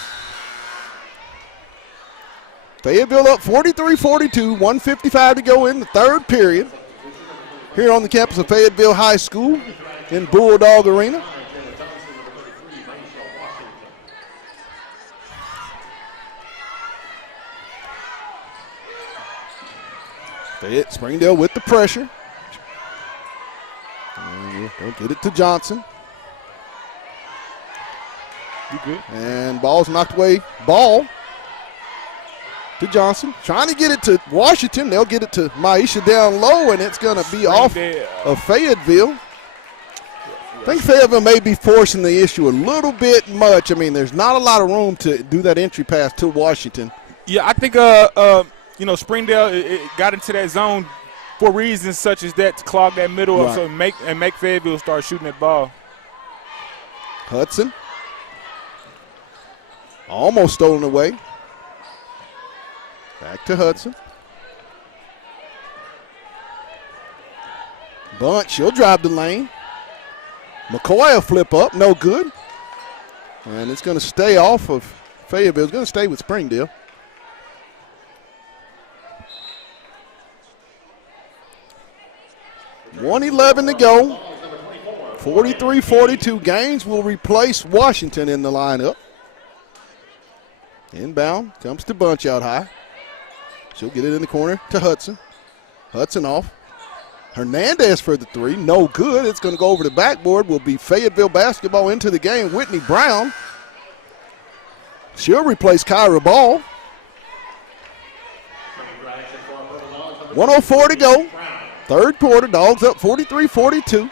Fayetteville up 43-42, 1:55 to go in the third period. Here on the campus of Fayetteville High School in Bulldog Arena. Springdale with the pressure. And they'll get it to Johnson. You good? And ball's knocked away. Ball to Johnson. Trying to get it to Washington. They'll get it to Maisha down low, and it's going to be off of Fayetteville. I think Fayetteville may be forcing the issue a little bit much. I mean, there's not a lot of room to do that entry pass to Washington. Yeah, I think Springdale it got into that zone for reasons such as that to clog that middle up, so make Fayetteville start shooting that ball. Hudson almost stolen away. Back to Hudson. Bunch, he'll drive the lane. McCoy will flip up, no good. And it's going to stay off of Fayetteville. It's going to stay with Springdale. $1:11 to go. 43-42. Gaines will replace Washington in the lineup. Inbound comes to Bunch out high. She'll get it in the corner to Hudson. Hudson off. Hernandez for the three. No good. It's going to go over the backboard. Will be Fayetteville basketball into the game. Whitney Brown. She'll replace Kyra Ball. 1:04 to go. Third quarter. Dogs up 43-42.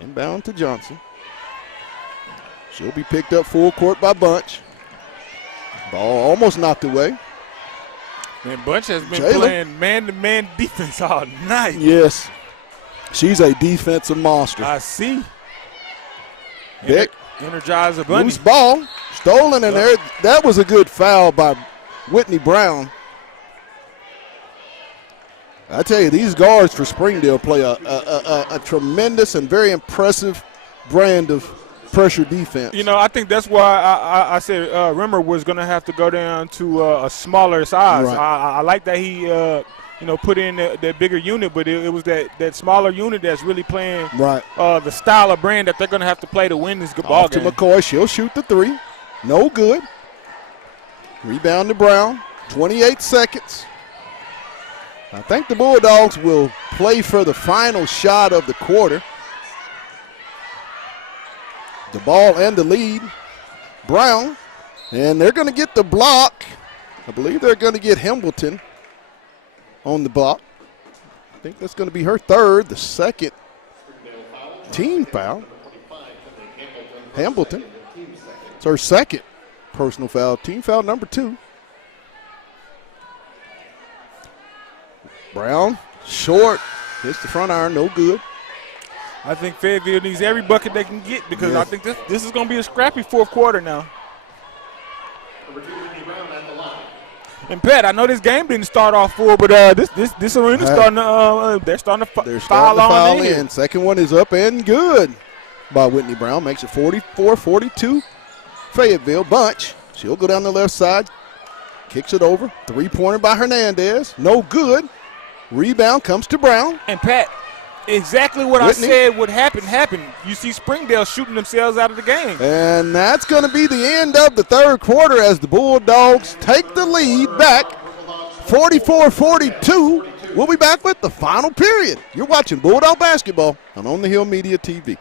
Inbound to Johnson. She'll be picked up full court by Bunch. Ball almost knocked away. Man, Bunch has been playing man-to-man defense all night. Yes. She's a defensive monster. I see. Beck. Energizer Bunny. Loose ball. Stolen in there. That was a good foul by Whitney Brown. I tell you, these guards for Springdale play a tremendous and very impressive brand of pressure defense. You know, I think that's why I said Rimmer was going to have to go down to a smaller size. Right. I like that he, put in that bigger unit, but it was that smaller unit that's really playing the style of brand that they're going to have to play to win this ball game. To McCoy, she'll shoot the three. No good. Rebound to Brown. 28 seconds. I think the Bulldogs will play for the final shot of the quarter. The ball and the lead. Brown, and they're going to get the block. I believe they're going to get Hambleton on the block. I think that's going to be her third, the second team foul. Hambleton. It's her second personal foul. Team foul number 2. Brown, short, hits the front iron, no good. I think Fayetteville needs every bucket they can get because I think this is going to be a scrappy fourth quarter now. And Pat, I know this game didn't start off full, but this arena's starting to they're starting to foul in. Second one is up and good by Whitney Brown. Makes it 44-42. Fayetteville. Bunch. She'll go down the left side. Kicks it over. Three-pointer by Hernandez. No good. Rebound comes to Brown. And Pat, exactly what Whitney. I said would happen. You see Springdale shooting themselves out of the game. And that's going to be the end of the third quarter as the Bulldogs take the lead back 44-42. We'll be back with the final period. You're watching Bulldog basketball on the Hill Media TV.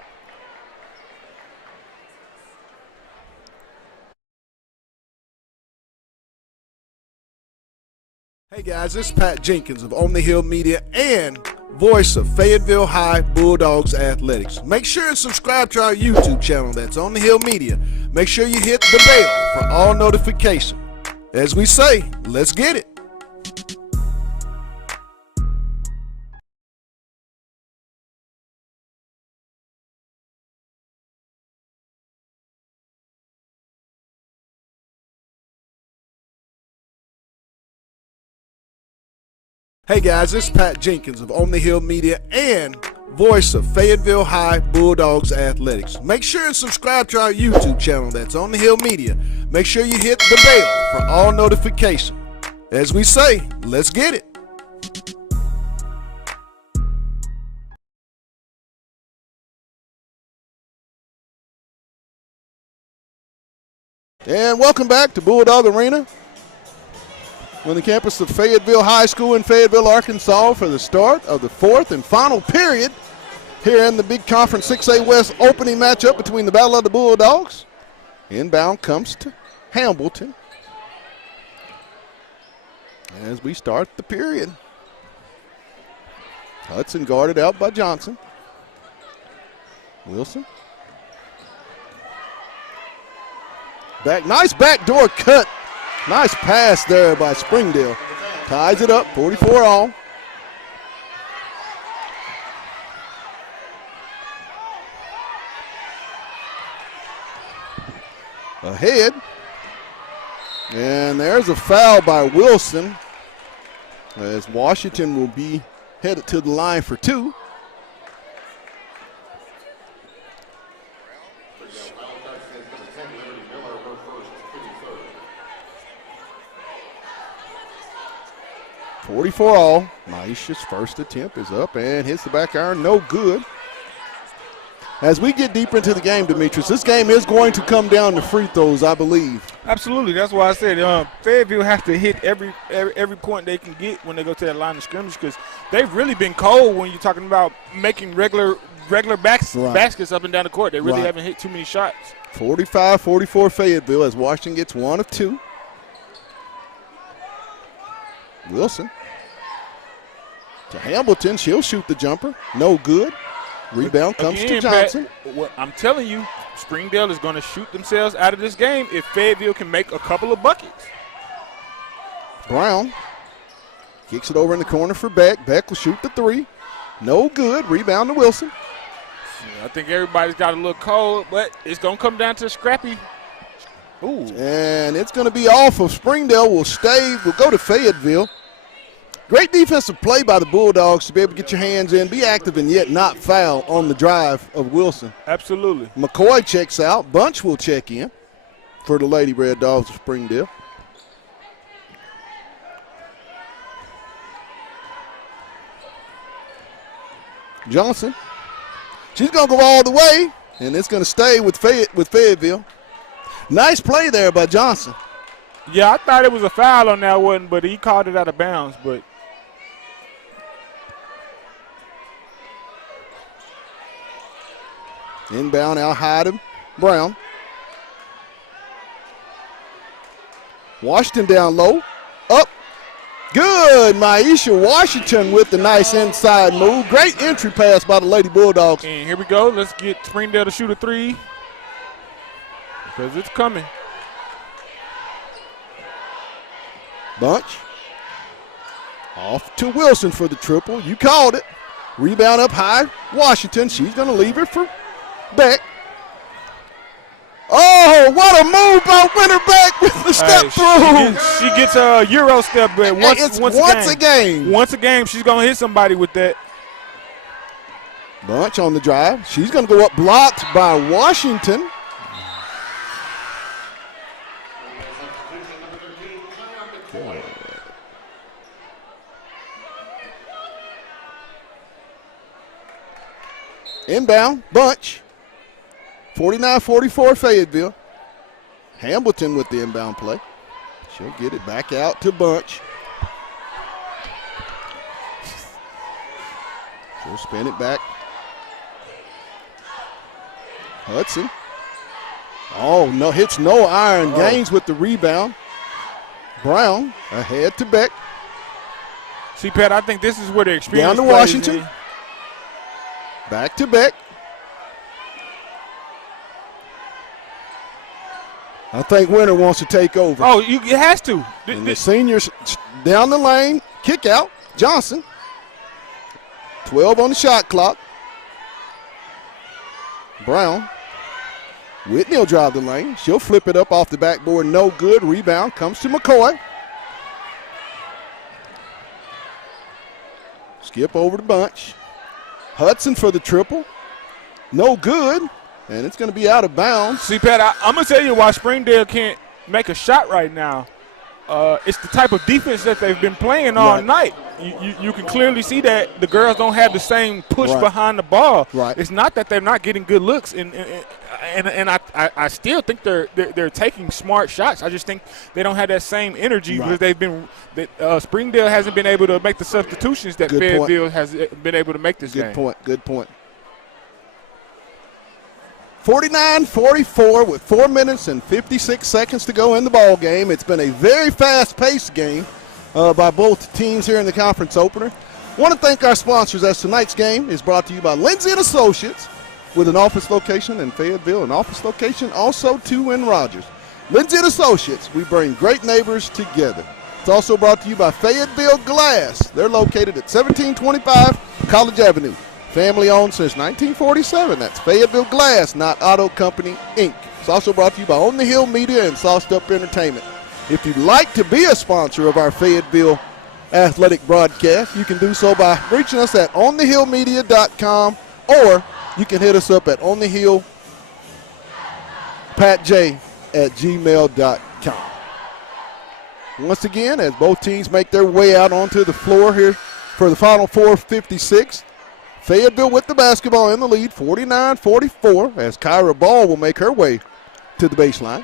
Hey guys, this is Pat Jenkins of On the Hill Media and voice of Fayetteville High Bulldogs Athletics. Make sure and subscribe to our YouTube channel that's On the Hill Media. Make sure you hit the bell for all notifications. As we say, let's get it. Hey guys, this is Pat Jenkins of On the Hill Media and voice of Fayetteville High Bulldogs Athletics. Make sure and subscribe to our YouTube channel that's On the Hill Media. Make sure you hit the bell for all notifications. As we say, let's get it. And welcome back to Bulldog Arena on the campus of Fayetteville High School in Fayetteville, Arkansas for the start of the fourth and final period here in the Big Conference 6A West opening matchup between the Battle of the Bulldogs. Inbound comes to Hambleton as we start the period. Hudson guarded out by Johnson. Wilson. Back, nice backdoor cut. Nice pass there by Springdale. Ties it up, 44 all. Ahead. And there's a foul by Wilson as Washington will be headed to the line for two. .44 all. Maisha's first attempt is up and hits the back iron, no good. As we get deeper into the game, Demetrius, this game is going to come down to free throws, I believe. Absolutely. That's why I said Fayetteville has to hit every point they can get when they go to that line of scrimmage, because they've really been cold when you're talking about making regular baskets up and down the court. They really haven't hit too many shots. 45-44 Fayetteville as Washington gets one of two. Wilson to Hambleton. She'll shoot the jumper. No good. Rebound comes to Johnson. Pat, I'm telling you, Springdale is going to shoot themselves out of this game if Fayetteville can make a couple of buckets. Brown kicks it over in the corner for Beck. Beck will shoot the three. No good. Rebound to Wilson. I think everybody's got a little cold, but it's going to come down to scrappy. Ooh. And it's going to be off of Springdale. Will go to Fayetteville. Great defensive play by the Bulldogs to be able to get your hands in, be active, and yet not foul on the drive of Wilson. Absolutely. McCoy checks out. Bunch will check in for the Lady Red Dogs of Springdale. Johnson. She's going to go all the way, and it's going to stay with Fayetteville. Nice play there by Johnson. Yeah, I thought it was a foul on that one, but he called it out of bounds. But inbound out high to Brown. Washington down low. Up. Good. Maisha Washington with the nice inside move. Great entry pass by the Lady Bulldogs. And here we go. Let's get Springdale to shoot a three, because it's coming. Bunch. Off to Wilson for the triple. You called it. Rebound up high. Washington. She's going to leave it for Beck. Oh, what a move by Winter Beck with the step through. She gets a Euro step, but once a game. Once a game, she's going to hit somebody with that. Bunch on the drive. She's going to go up, blocked by Washington. Inbound, Bunch. 49-44 Fayetteville. Hambleton with the inbound play. She'll get it back out to Bunch. She'll spin it back. Hudson. Oh, no, hits no iron. Gaines with the rebound. Brown ahead to Beck. See, Pat, I think this is where the experience down to Washington. Back to Beck. I think Winter wants to take over. Oh, it has to. And the seniors down the lane, kick out. Johnson. 12 on the shot clock. Brown. Whitney will drive the lane. She'll flip it up off the backboard. No good. Rebound comes to McCoy. Skip over the bunch. Hudson for the triple. No good. And it's going to be out of bounds. See, Pat, I'm going to tell you why Springdale can't make a shot right now. It's the type of defense that they've been playing all night. You can clearly see that the girls don't have the same push behind the ball. Right. It's not that they're not getting good looks, and I still think they're taking smart shots. I just think they don't have that same energy because they've been Springdale hasn't been able to make the substitutions that Fayetteville has been able to make this game. Good point. 49-44 with 4 minutes and 56 seconds to go in the ball game. It's been a very fast-paced game by both teams here in the conference opener. Want to thank our sponsors as tonight's game is brought to you by Lindsay & Associates with an office location in Fayetteville, an office location also too in Rogers. Lindsay & Associates, we bring great neighbors together. It's also brought to you by Fayetteville Glass. They're located at 1725 College Avenue. Family owned since 1947. That's Fayetteville Glass, not Auto Company, Inc. It's also brought to you by On the Hill Media and Sauced Up Entertainment. If you'd like to be a sponsor of our Fayetteville athletic broadcast, you can do so by reaching us at onthehillmedia.com, or you can hit us up at onthehillpatj@gmail.com. Once again, as both teams make their way out onto the floor here for the Final Four 56, Fayetteville with the basketball in the lead, 49-44, as Kyra Ball will make her way to the baseline.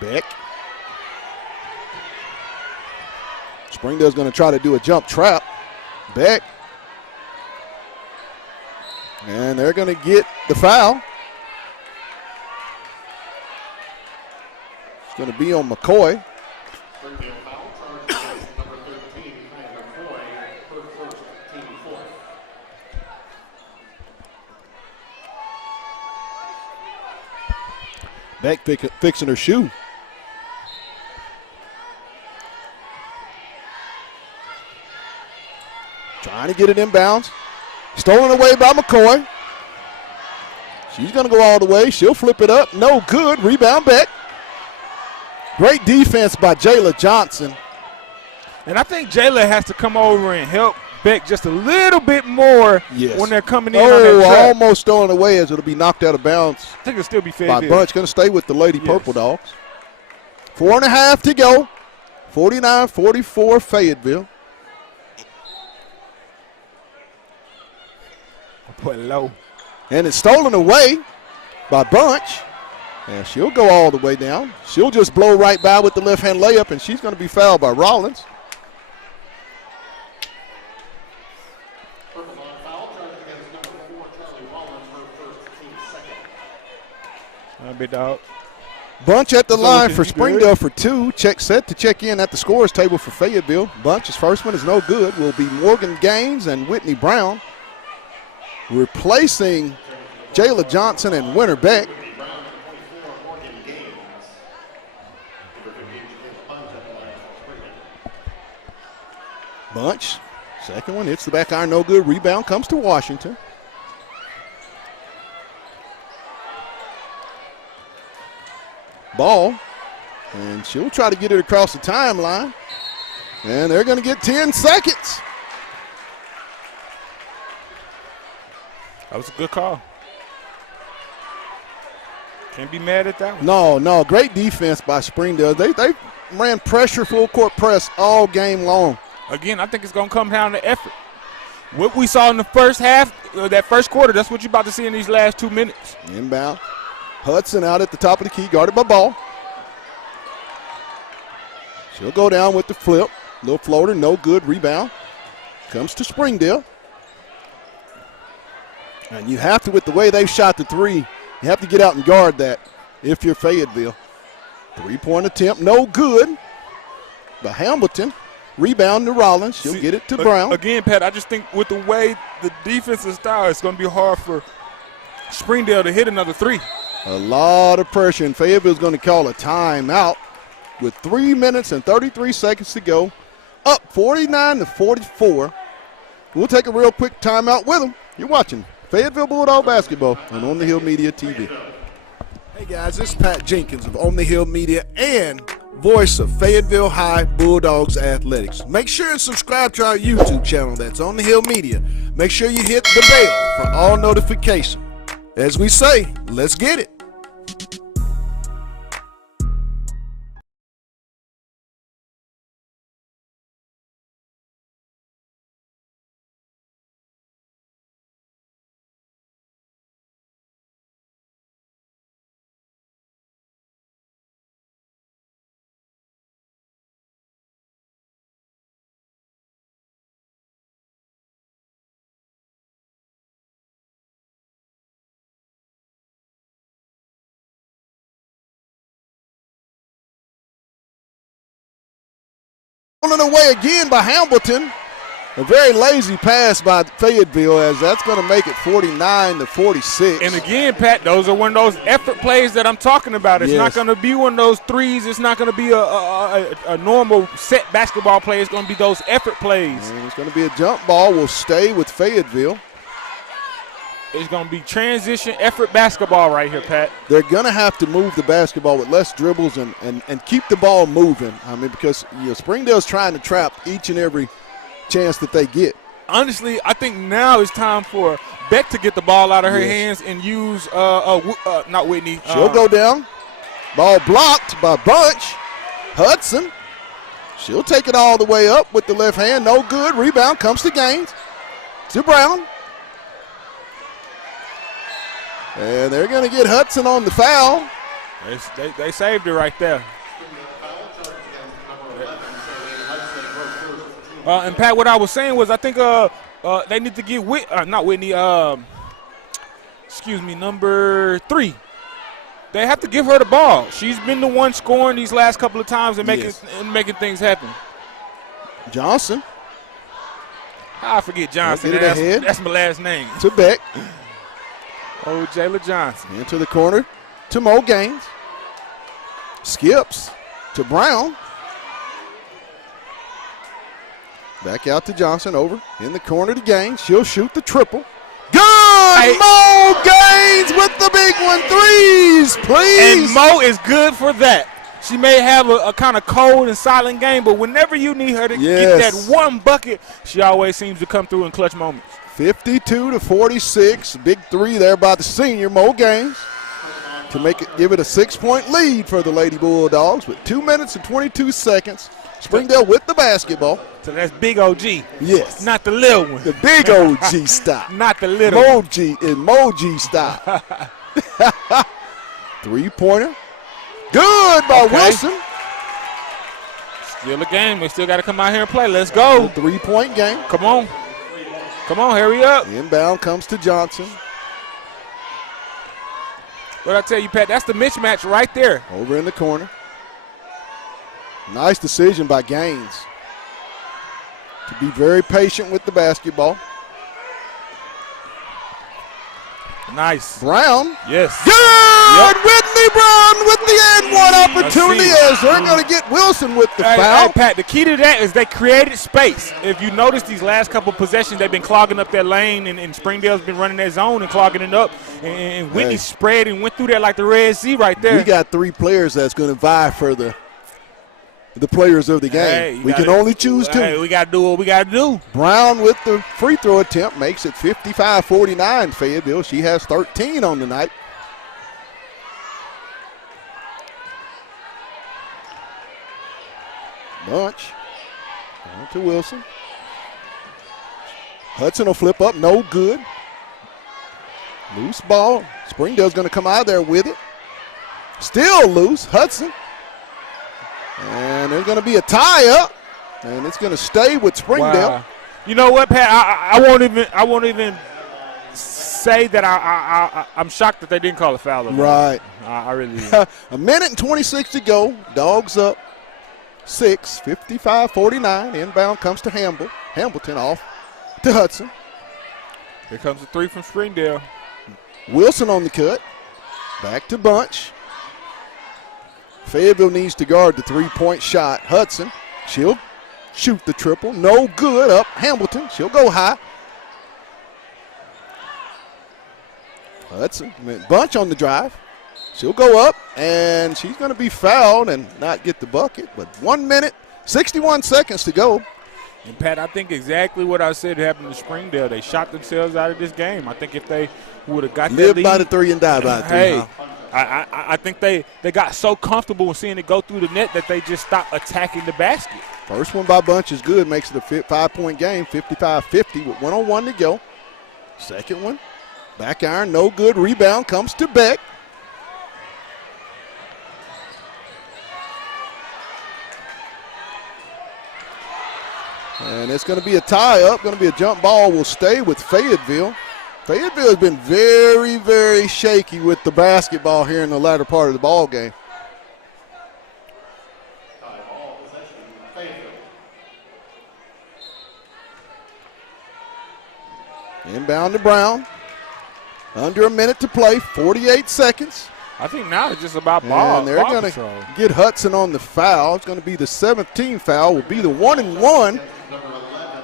Beck. Springdale's going to try to do a jump trap. Beck. And they're going to get the foul. It's going to be on McCoy. Beck fixing her shoe. Trying to get it inbounds. Stolen away by McCoy. She's going to go all the way. She'll flip it up. No good. Rebound Beck. Great defense by Jayla Johnson. And I think Jayla has to come over and help Beck just a little bit more when they're coming in on that track. Almost stolen away as it'll be knocked out of bounds. I think it'll still be fair. By Bunch. Going to stay with the Lady Purple Dogs. 4.5 to go. 49-44 Fayetteville. Put it low. And it's stolen away by Bunch. And she'll go all the way down. She'll just blow right by with the left-hand layup, and she's going to be fouled by Rollins. Big dog. Bunch at the line for Springdale for two. Set to check in at the scorers table for Fayetteville. Bunch's first one is no good. Will be Morgan Gaines and Whitney Brown, replacing Jayla Johnson and Winter Beck. Bunch, second one, hits the back iron, no good. Rebound comes to Washington. Ball, and she'll try to get it across the timeline. And they're going to get 10 seconds. That was a good call. Can't be mad at that one. No, great defense by Springdale. They ran pressure, full court press all game long. Again, I think it's going to come down to effort. What we saw in the first half, that first quarter, that's what you're about to see in these last 2 minutes. Inbound. Hudson out at the top of the key, guarded by Ball. She'll go down with the flip. Little floater, no good. Rebound. Comes to Springdale. And you have to, with the way they've shot the three, you have to get out and guard that if you're Fayetteville. 3-point attempt, no good. By Hamilton. Rebound to Rollins. She'll get it to Brown. Again, Pat, I just think with the way the defensive style, it's going to be hard for Springdale to hit another three. A lot of pressure, and Fayetteville's going to call a timeout with 3 minutes and 33 seconds to go. Up 49-44. We'll take a real quick timeout with them. You're watching Fayetteville Bulldog basketball on the Hill Media TV. Hey guys, this is Pat Jenkins of On the Hill Media and voice of Fayetteville High Bulldogs Athletics. Make sure and subscribe to our YouTube channel that's On the Hill Media. Make sure you hit the bell for all notifications. As we say, let's get it. On the way again by Hamilton. A very lazy pass by Fayetteville, as that's going to make it 49-46. And again, Pat, those are one of those effort plays that I'm talking about. It's not going to be one of those threes. It's not going to be a normal set basketball play. It's going to be those effort plays. And it's going to be a jump ball. Will stay with Fayetteville. It's going to be transition effort basketball right here, Pat. They're going to have to move the basketball with less dribbles and keep the ball moving. I mean, because Springdale's trying to trap each and every chance that they get. Honestly, I think now it's time for Beck to get the ball out of her hands and use not Whitney. She'll go down. Ball blocked by Bunch. Hudson. She'll take it all the way up with the left hand. No good. Rebound comes to Gaines. To Brown. And they're going to get Hudson on the foul. They saved it right there. And Pat, what I was saying was I think they need to get number 3. They have to give her the ball. She's been the one scoring these last couple of times and making things happen. Johnson. I forget Johnson. That's my last name. To Beck. Oh, Jayla Johnson. Into the corner to Mo Gaines. Skips to Brown. Back out to Johnson, over in the corner to Gaines. She'll shoot the triple. Good! Mo Gaines with the big one. Threes, please. And Mo is good for that. She may have a kind of cold and silent game, but whenever you need her to get that one bucket, she always seems to come through in clutch moments. 52-46. Big three there by the senior, Mo Gaines, to give it a 6-point lead for the Lady Bulldogs with 2 minutes and 22 seconds. Springdale with the basketball. So that's big OG. Yes. Not the little one. The big OG style. Not the little one. Emoji style. 3-pointer. Good by Wilson. Still a game. They still got to come out here and play. Let's go. 3-point game. Come on. Come on, hurry up. Inbound comes to Johnson. What I tell you, Pat, that's the mismatch right there. Over in the corner. Nice decision by Gaines to be very patient with the basketball. Nice. Brown. Yes. Good! Yep. Whitney Brown with the and-one opportunity as they're going to get Wilson with the foul. Hey, Pat, the key to that is they created space. If you notice these last couple possessions, they've been clogging up their lane, and Springdale's been running their zone and clogging it up. And Whitney spread and went through there like the Red Sea right there. We got 3 players that's going to vie for the players of the game. We can only choose 2. Hey, we got to do what we got to do. Brown with the free throw attempt makes it 55-49 Fayetteville. She has 13 on the night. Bunch. On to Wilson. Hudson will flip up. No good. Loose ball. Springdale's going to come out there with it. Still loose. Hudson. And there's going to be a tie-up, and it's going to stay with Springdale. Wow. You know what, Pat? I won't even say that I'm shocked that they didn't call a foul. Right. I really am. A minute and 26 to go. Dogs up 6, 55-49. Inbound comes to Hamilton off to Hudson. Here comes a 3 from Springdale. Wilson on the cut. Back to Bunch. Fayetteville needs to guard the 3-point shot. Hudson, she'll shoot the triple. No good. Up Hamilton. She'll go high. Hudson. Bunch on the drive. She'll go up, and she's going to be fouled and not get the bucket. But 1 minute, 61 seconds to go. And, Pat, I think exactly what I said happened to Springdale. They shot themselves out of this game. I think if they would have got that lead. Live by the three and die by the three. Hey, I think they got so comfortable with seeing it go through the net that they just stopped attacking the basket. First one by Bunch is good, makes it a 5-point game, 55-50 with 1:01 to go. Second one, back iron, no good. Rebound comes to Beck. And it's going to be a tie-up, going to be a jump ball. Will stay with Fayetteville. Fayetteville has been very, very shaky with the basketball here in the latter part of the ball game. Inbound to Brown. Under a minute to play, 48 seconds. I think now it's just about ball. And they're going to get Hudson on the foul. It's going to be the 7th team foul. Will be the 1-and-1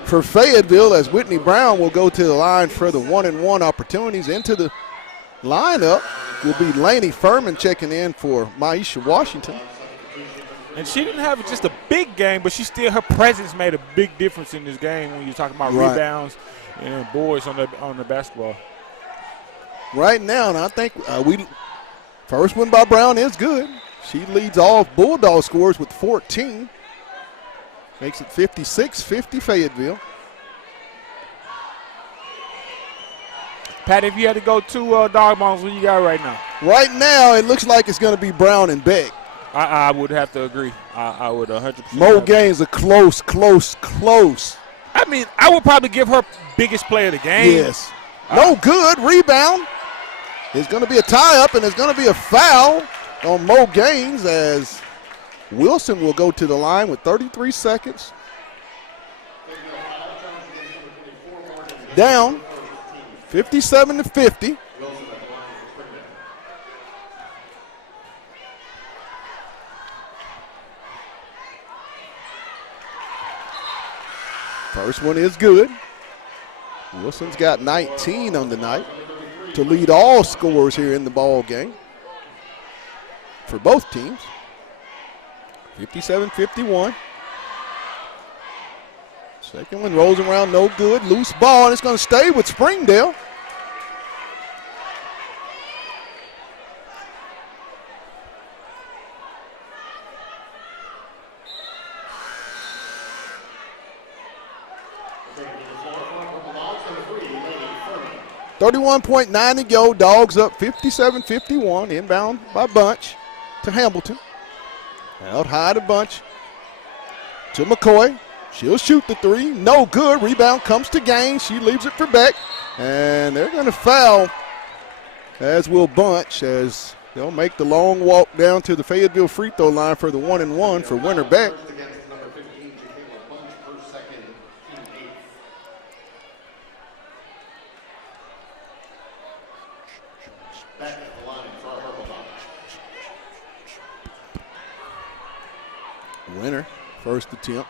for Fayetteville, as Whitney Brown will go to the line for the 1-and-1 opportunities. Into the lineup will be Laney Furman checking in for Maisha Washington. And she didn't have just a big game, but her presence made a big difference in this game when you're talking about rebounds and boards on the basketball. Right now, and I think first one by Brown is good. She leads all Bulldog scores with 14. Makes it 56-50 Fayetteville. Pat, if you had to go two dog bones, what you got right now? Right now, it looks like it's going to be Brown and Beck. I would have to agree. I would 100%. Mo Gaines are close. I mean, I would probably give her biggest play of the game. Yes. No good. Rebound. There's going to be a tie-up, and there's going to be a foul on Mo Gaines as Wilson will go to the line with 33 seconds. Down 57-50. First one is good. Wilson's got 19 on the night to lead all scorers here in the ball game for both teams. 57-51. Second one rolls around, no good. Loose ball, and it's going to stay with Springdale. .9 to go. Dogs up 57-51. Inbound by Bunch to Hamilton. Out high to Bunch to McCoy. She'll shoot the three. No good. Rebound comes to Gaines. She leaves it for Beck. And they're going to foul, as will Bunch, as they'll make the long walk down to the Fayetteville free throw line for the 1-and-1 for Winter Beck. Winner, first attempt.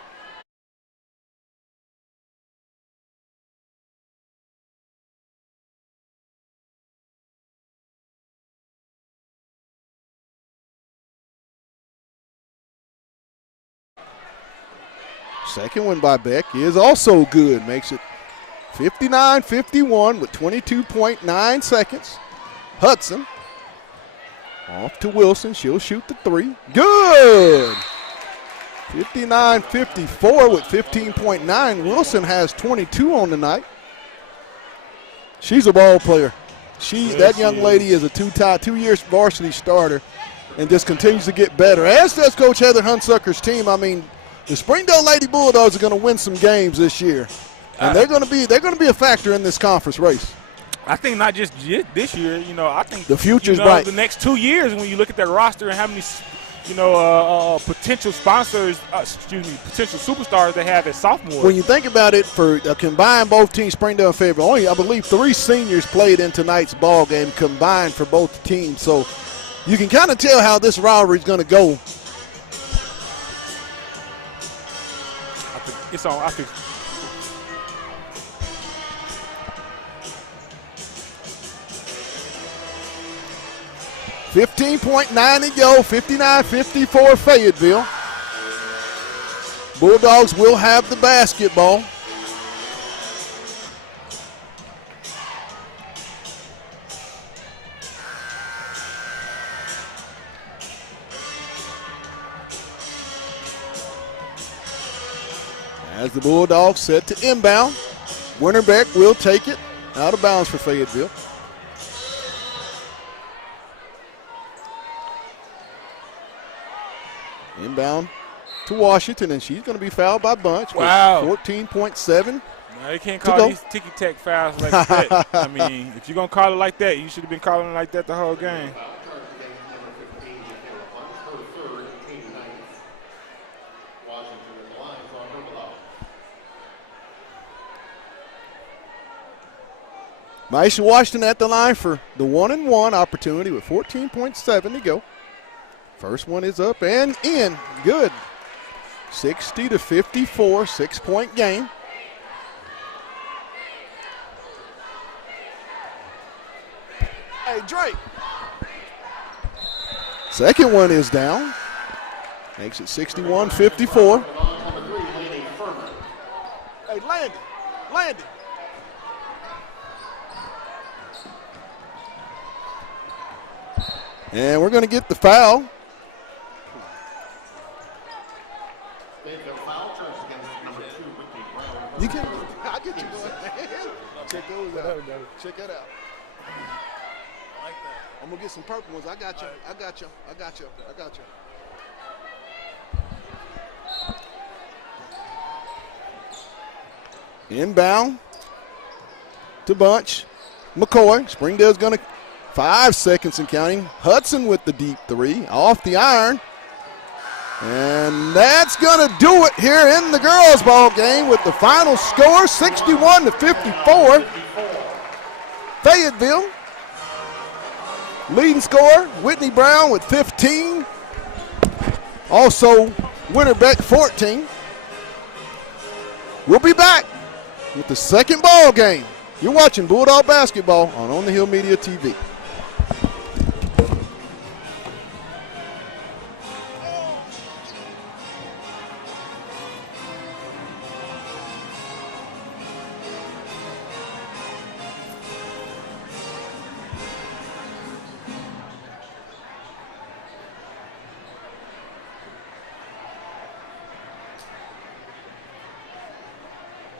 Second one by Beck is also good. Makes it 59-51 with 22.9 seconds. Hudson off to Wilson. She'll shoot the three. Good! 59-54 with 15.9. Wilson has 22 on the night. She's a ball player. That young lady is a two-year varsity starter and just continues to get better. As does Coach Heather Hunsucker's team. I mean, the Springdale Lady Bulldogs are going to win some games this year, and they're going to be a factor in this conference race. I think not just this year. I think the future's bright. The next 2 years, when you look at their roster and how many potential sponsors, potential superstars they have as sophomores. When you think about it, for combined both teams, Springdale and Fayetteville, only I believe 3 seniors played in tonight's ball game combined for both teams. So you can kind of tell how this rivalry is going to go. It's on. I think. 15.9 to go, 59-54 Fayetteville. Bulldogs will have the basketball. As the Bulldogs set to inbound, Winterbeck will take it out of bounds for Fayetteville. Inbound to Washington, and she's going to be fouled by Bunch. Wow. 14.7. No, they can't call these ticky-tack fouls like that. I mean, if you're going to call it like that, you should have been calling it like that the whole game. Maisha Washington at the line for the 1-and-1 opportunity with 14.7 to go. First one is up and in. Good. 60-54, 6-point game. Hey, Drake. Second one is down. Makes it 61-54. Hey, Landon. And we're going to get the foul. You can, I'll get you going. Check those out. Check that out. I like that. I'm going to get some purple ones. I got you. Inbound to Bunch. McCoy. Springdale's going to 5 seconds and counting. Hudson with the deep three off the iron. And that's going to do it here in the girls' ball game with the final score, 61-54. Fayetteville. Leading scorer, Whitney Brown with 15. Also, Winterbeck, 14. We'll be back with the second ball game. You're watching Bulldog basketball on the Hill Media TV.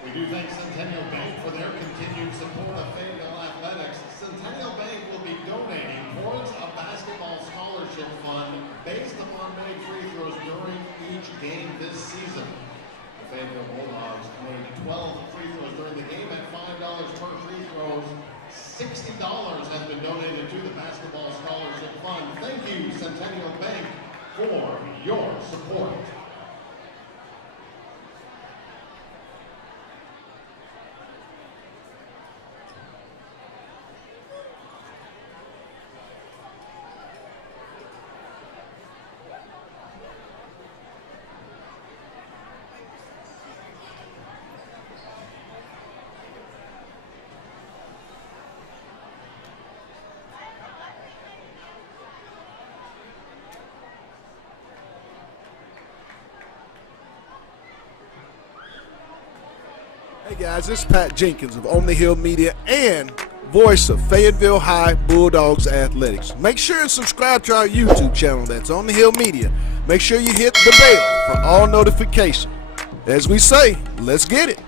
We do thank Centennial Bank for their continued support of Fayetteville Athletics. Centennial Bank will be donating towards a basketball scholarship fund based upon made free throws during each game this season. The Fayetteville Bulldogs made 12 free throws during the game at $5 per free throw. $60 has been donated to the basketball scholarship fund. Thank you, Centennial Bank, for your support. Hey guys, this is Pat Jenkins of On the Hill Media and voice of Fayetteville High Bulldogs Athletics. Make sure and subscribe to our YouTube channel that's On the Hill Media. Make sure you hit the bell for all notifications. As we say, let's get it.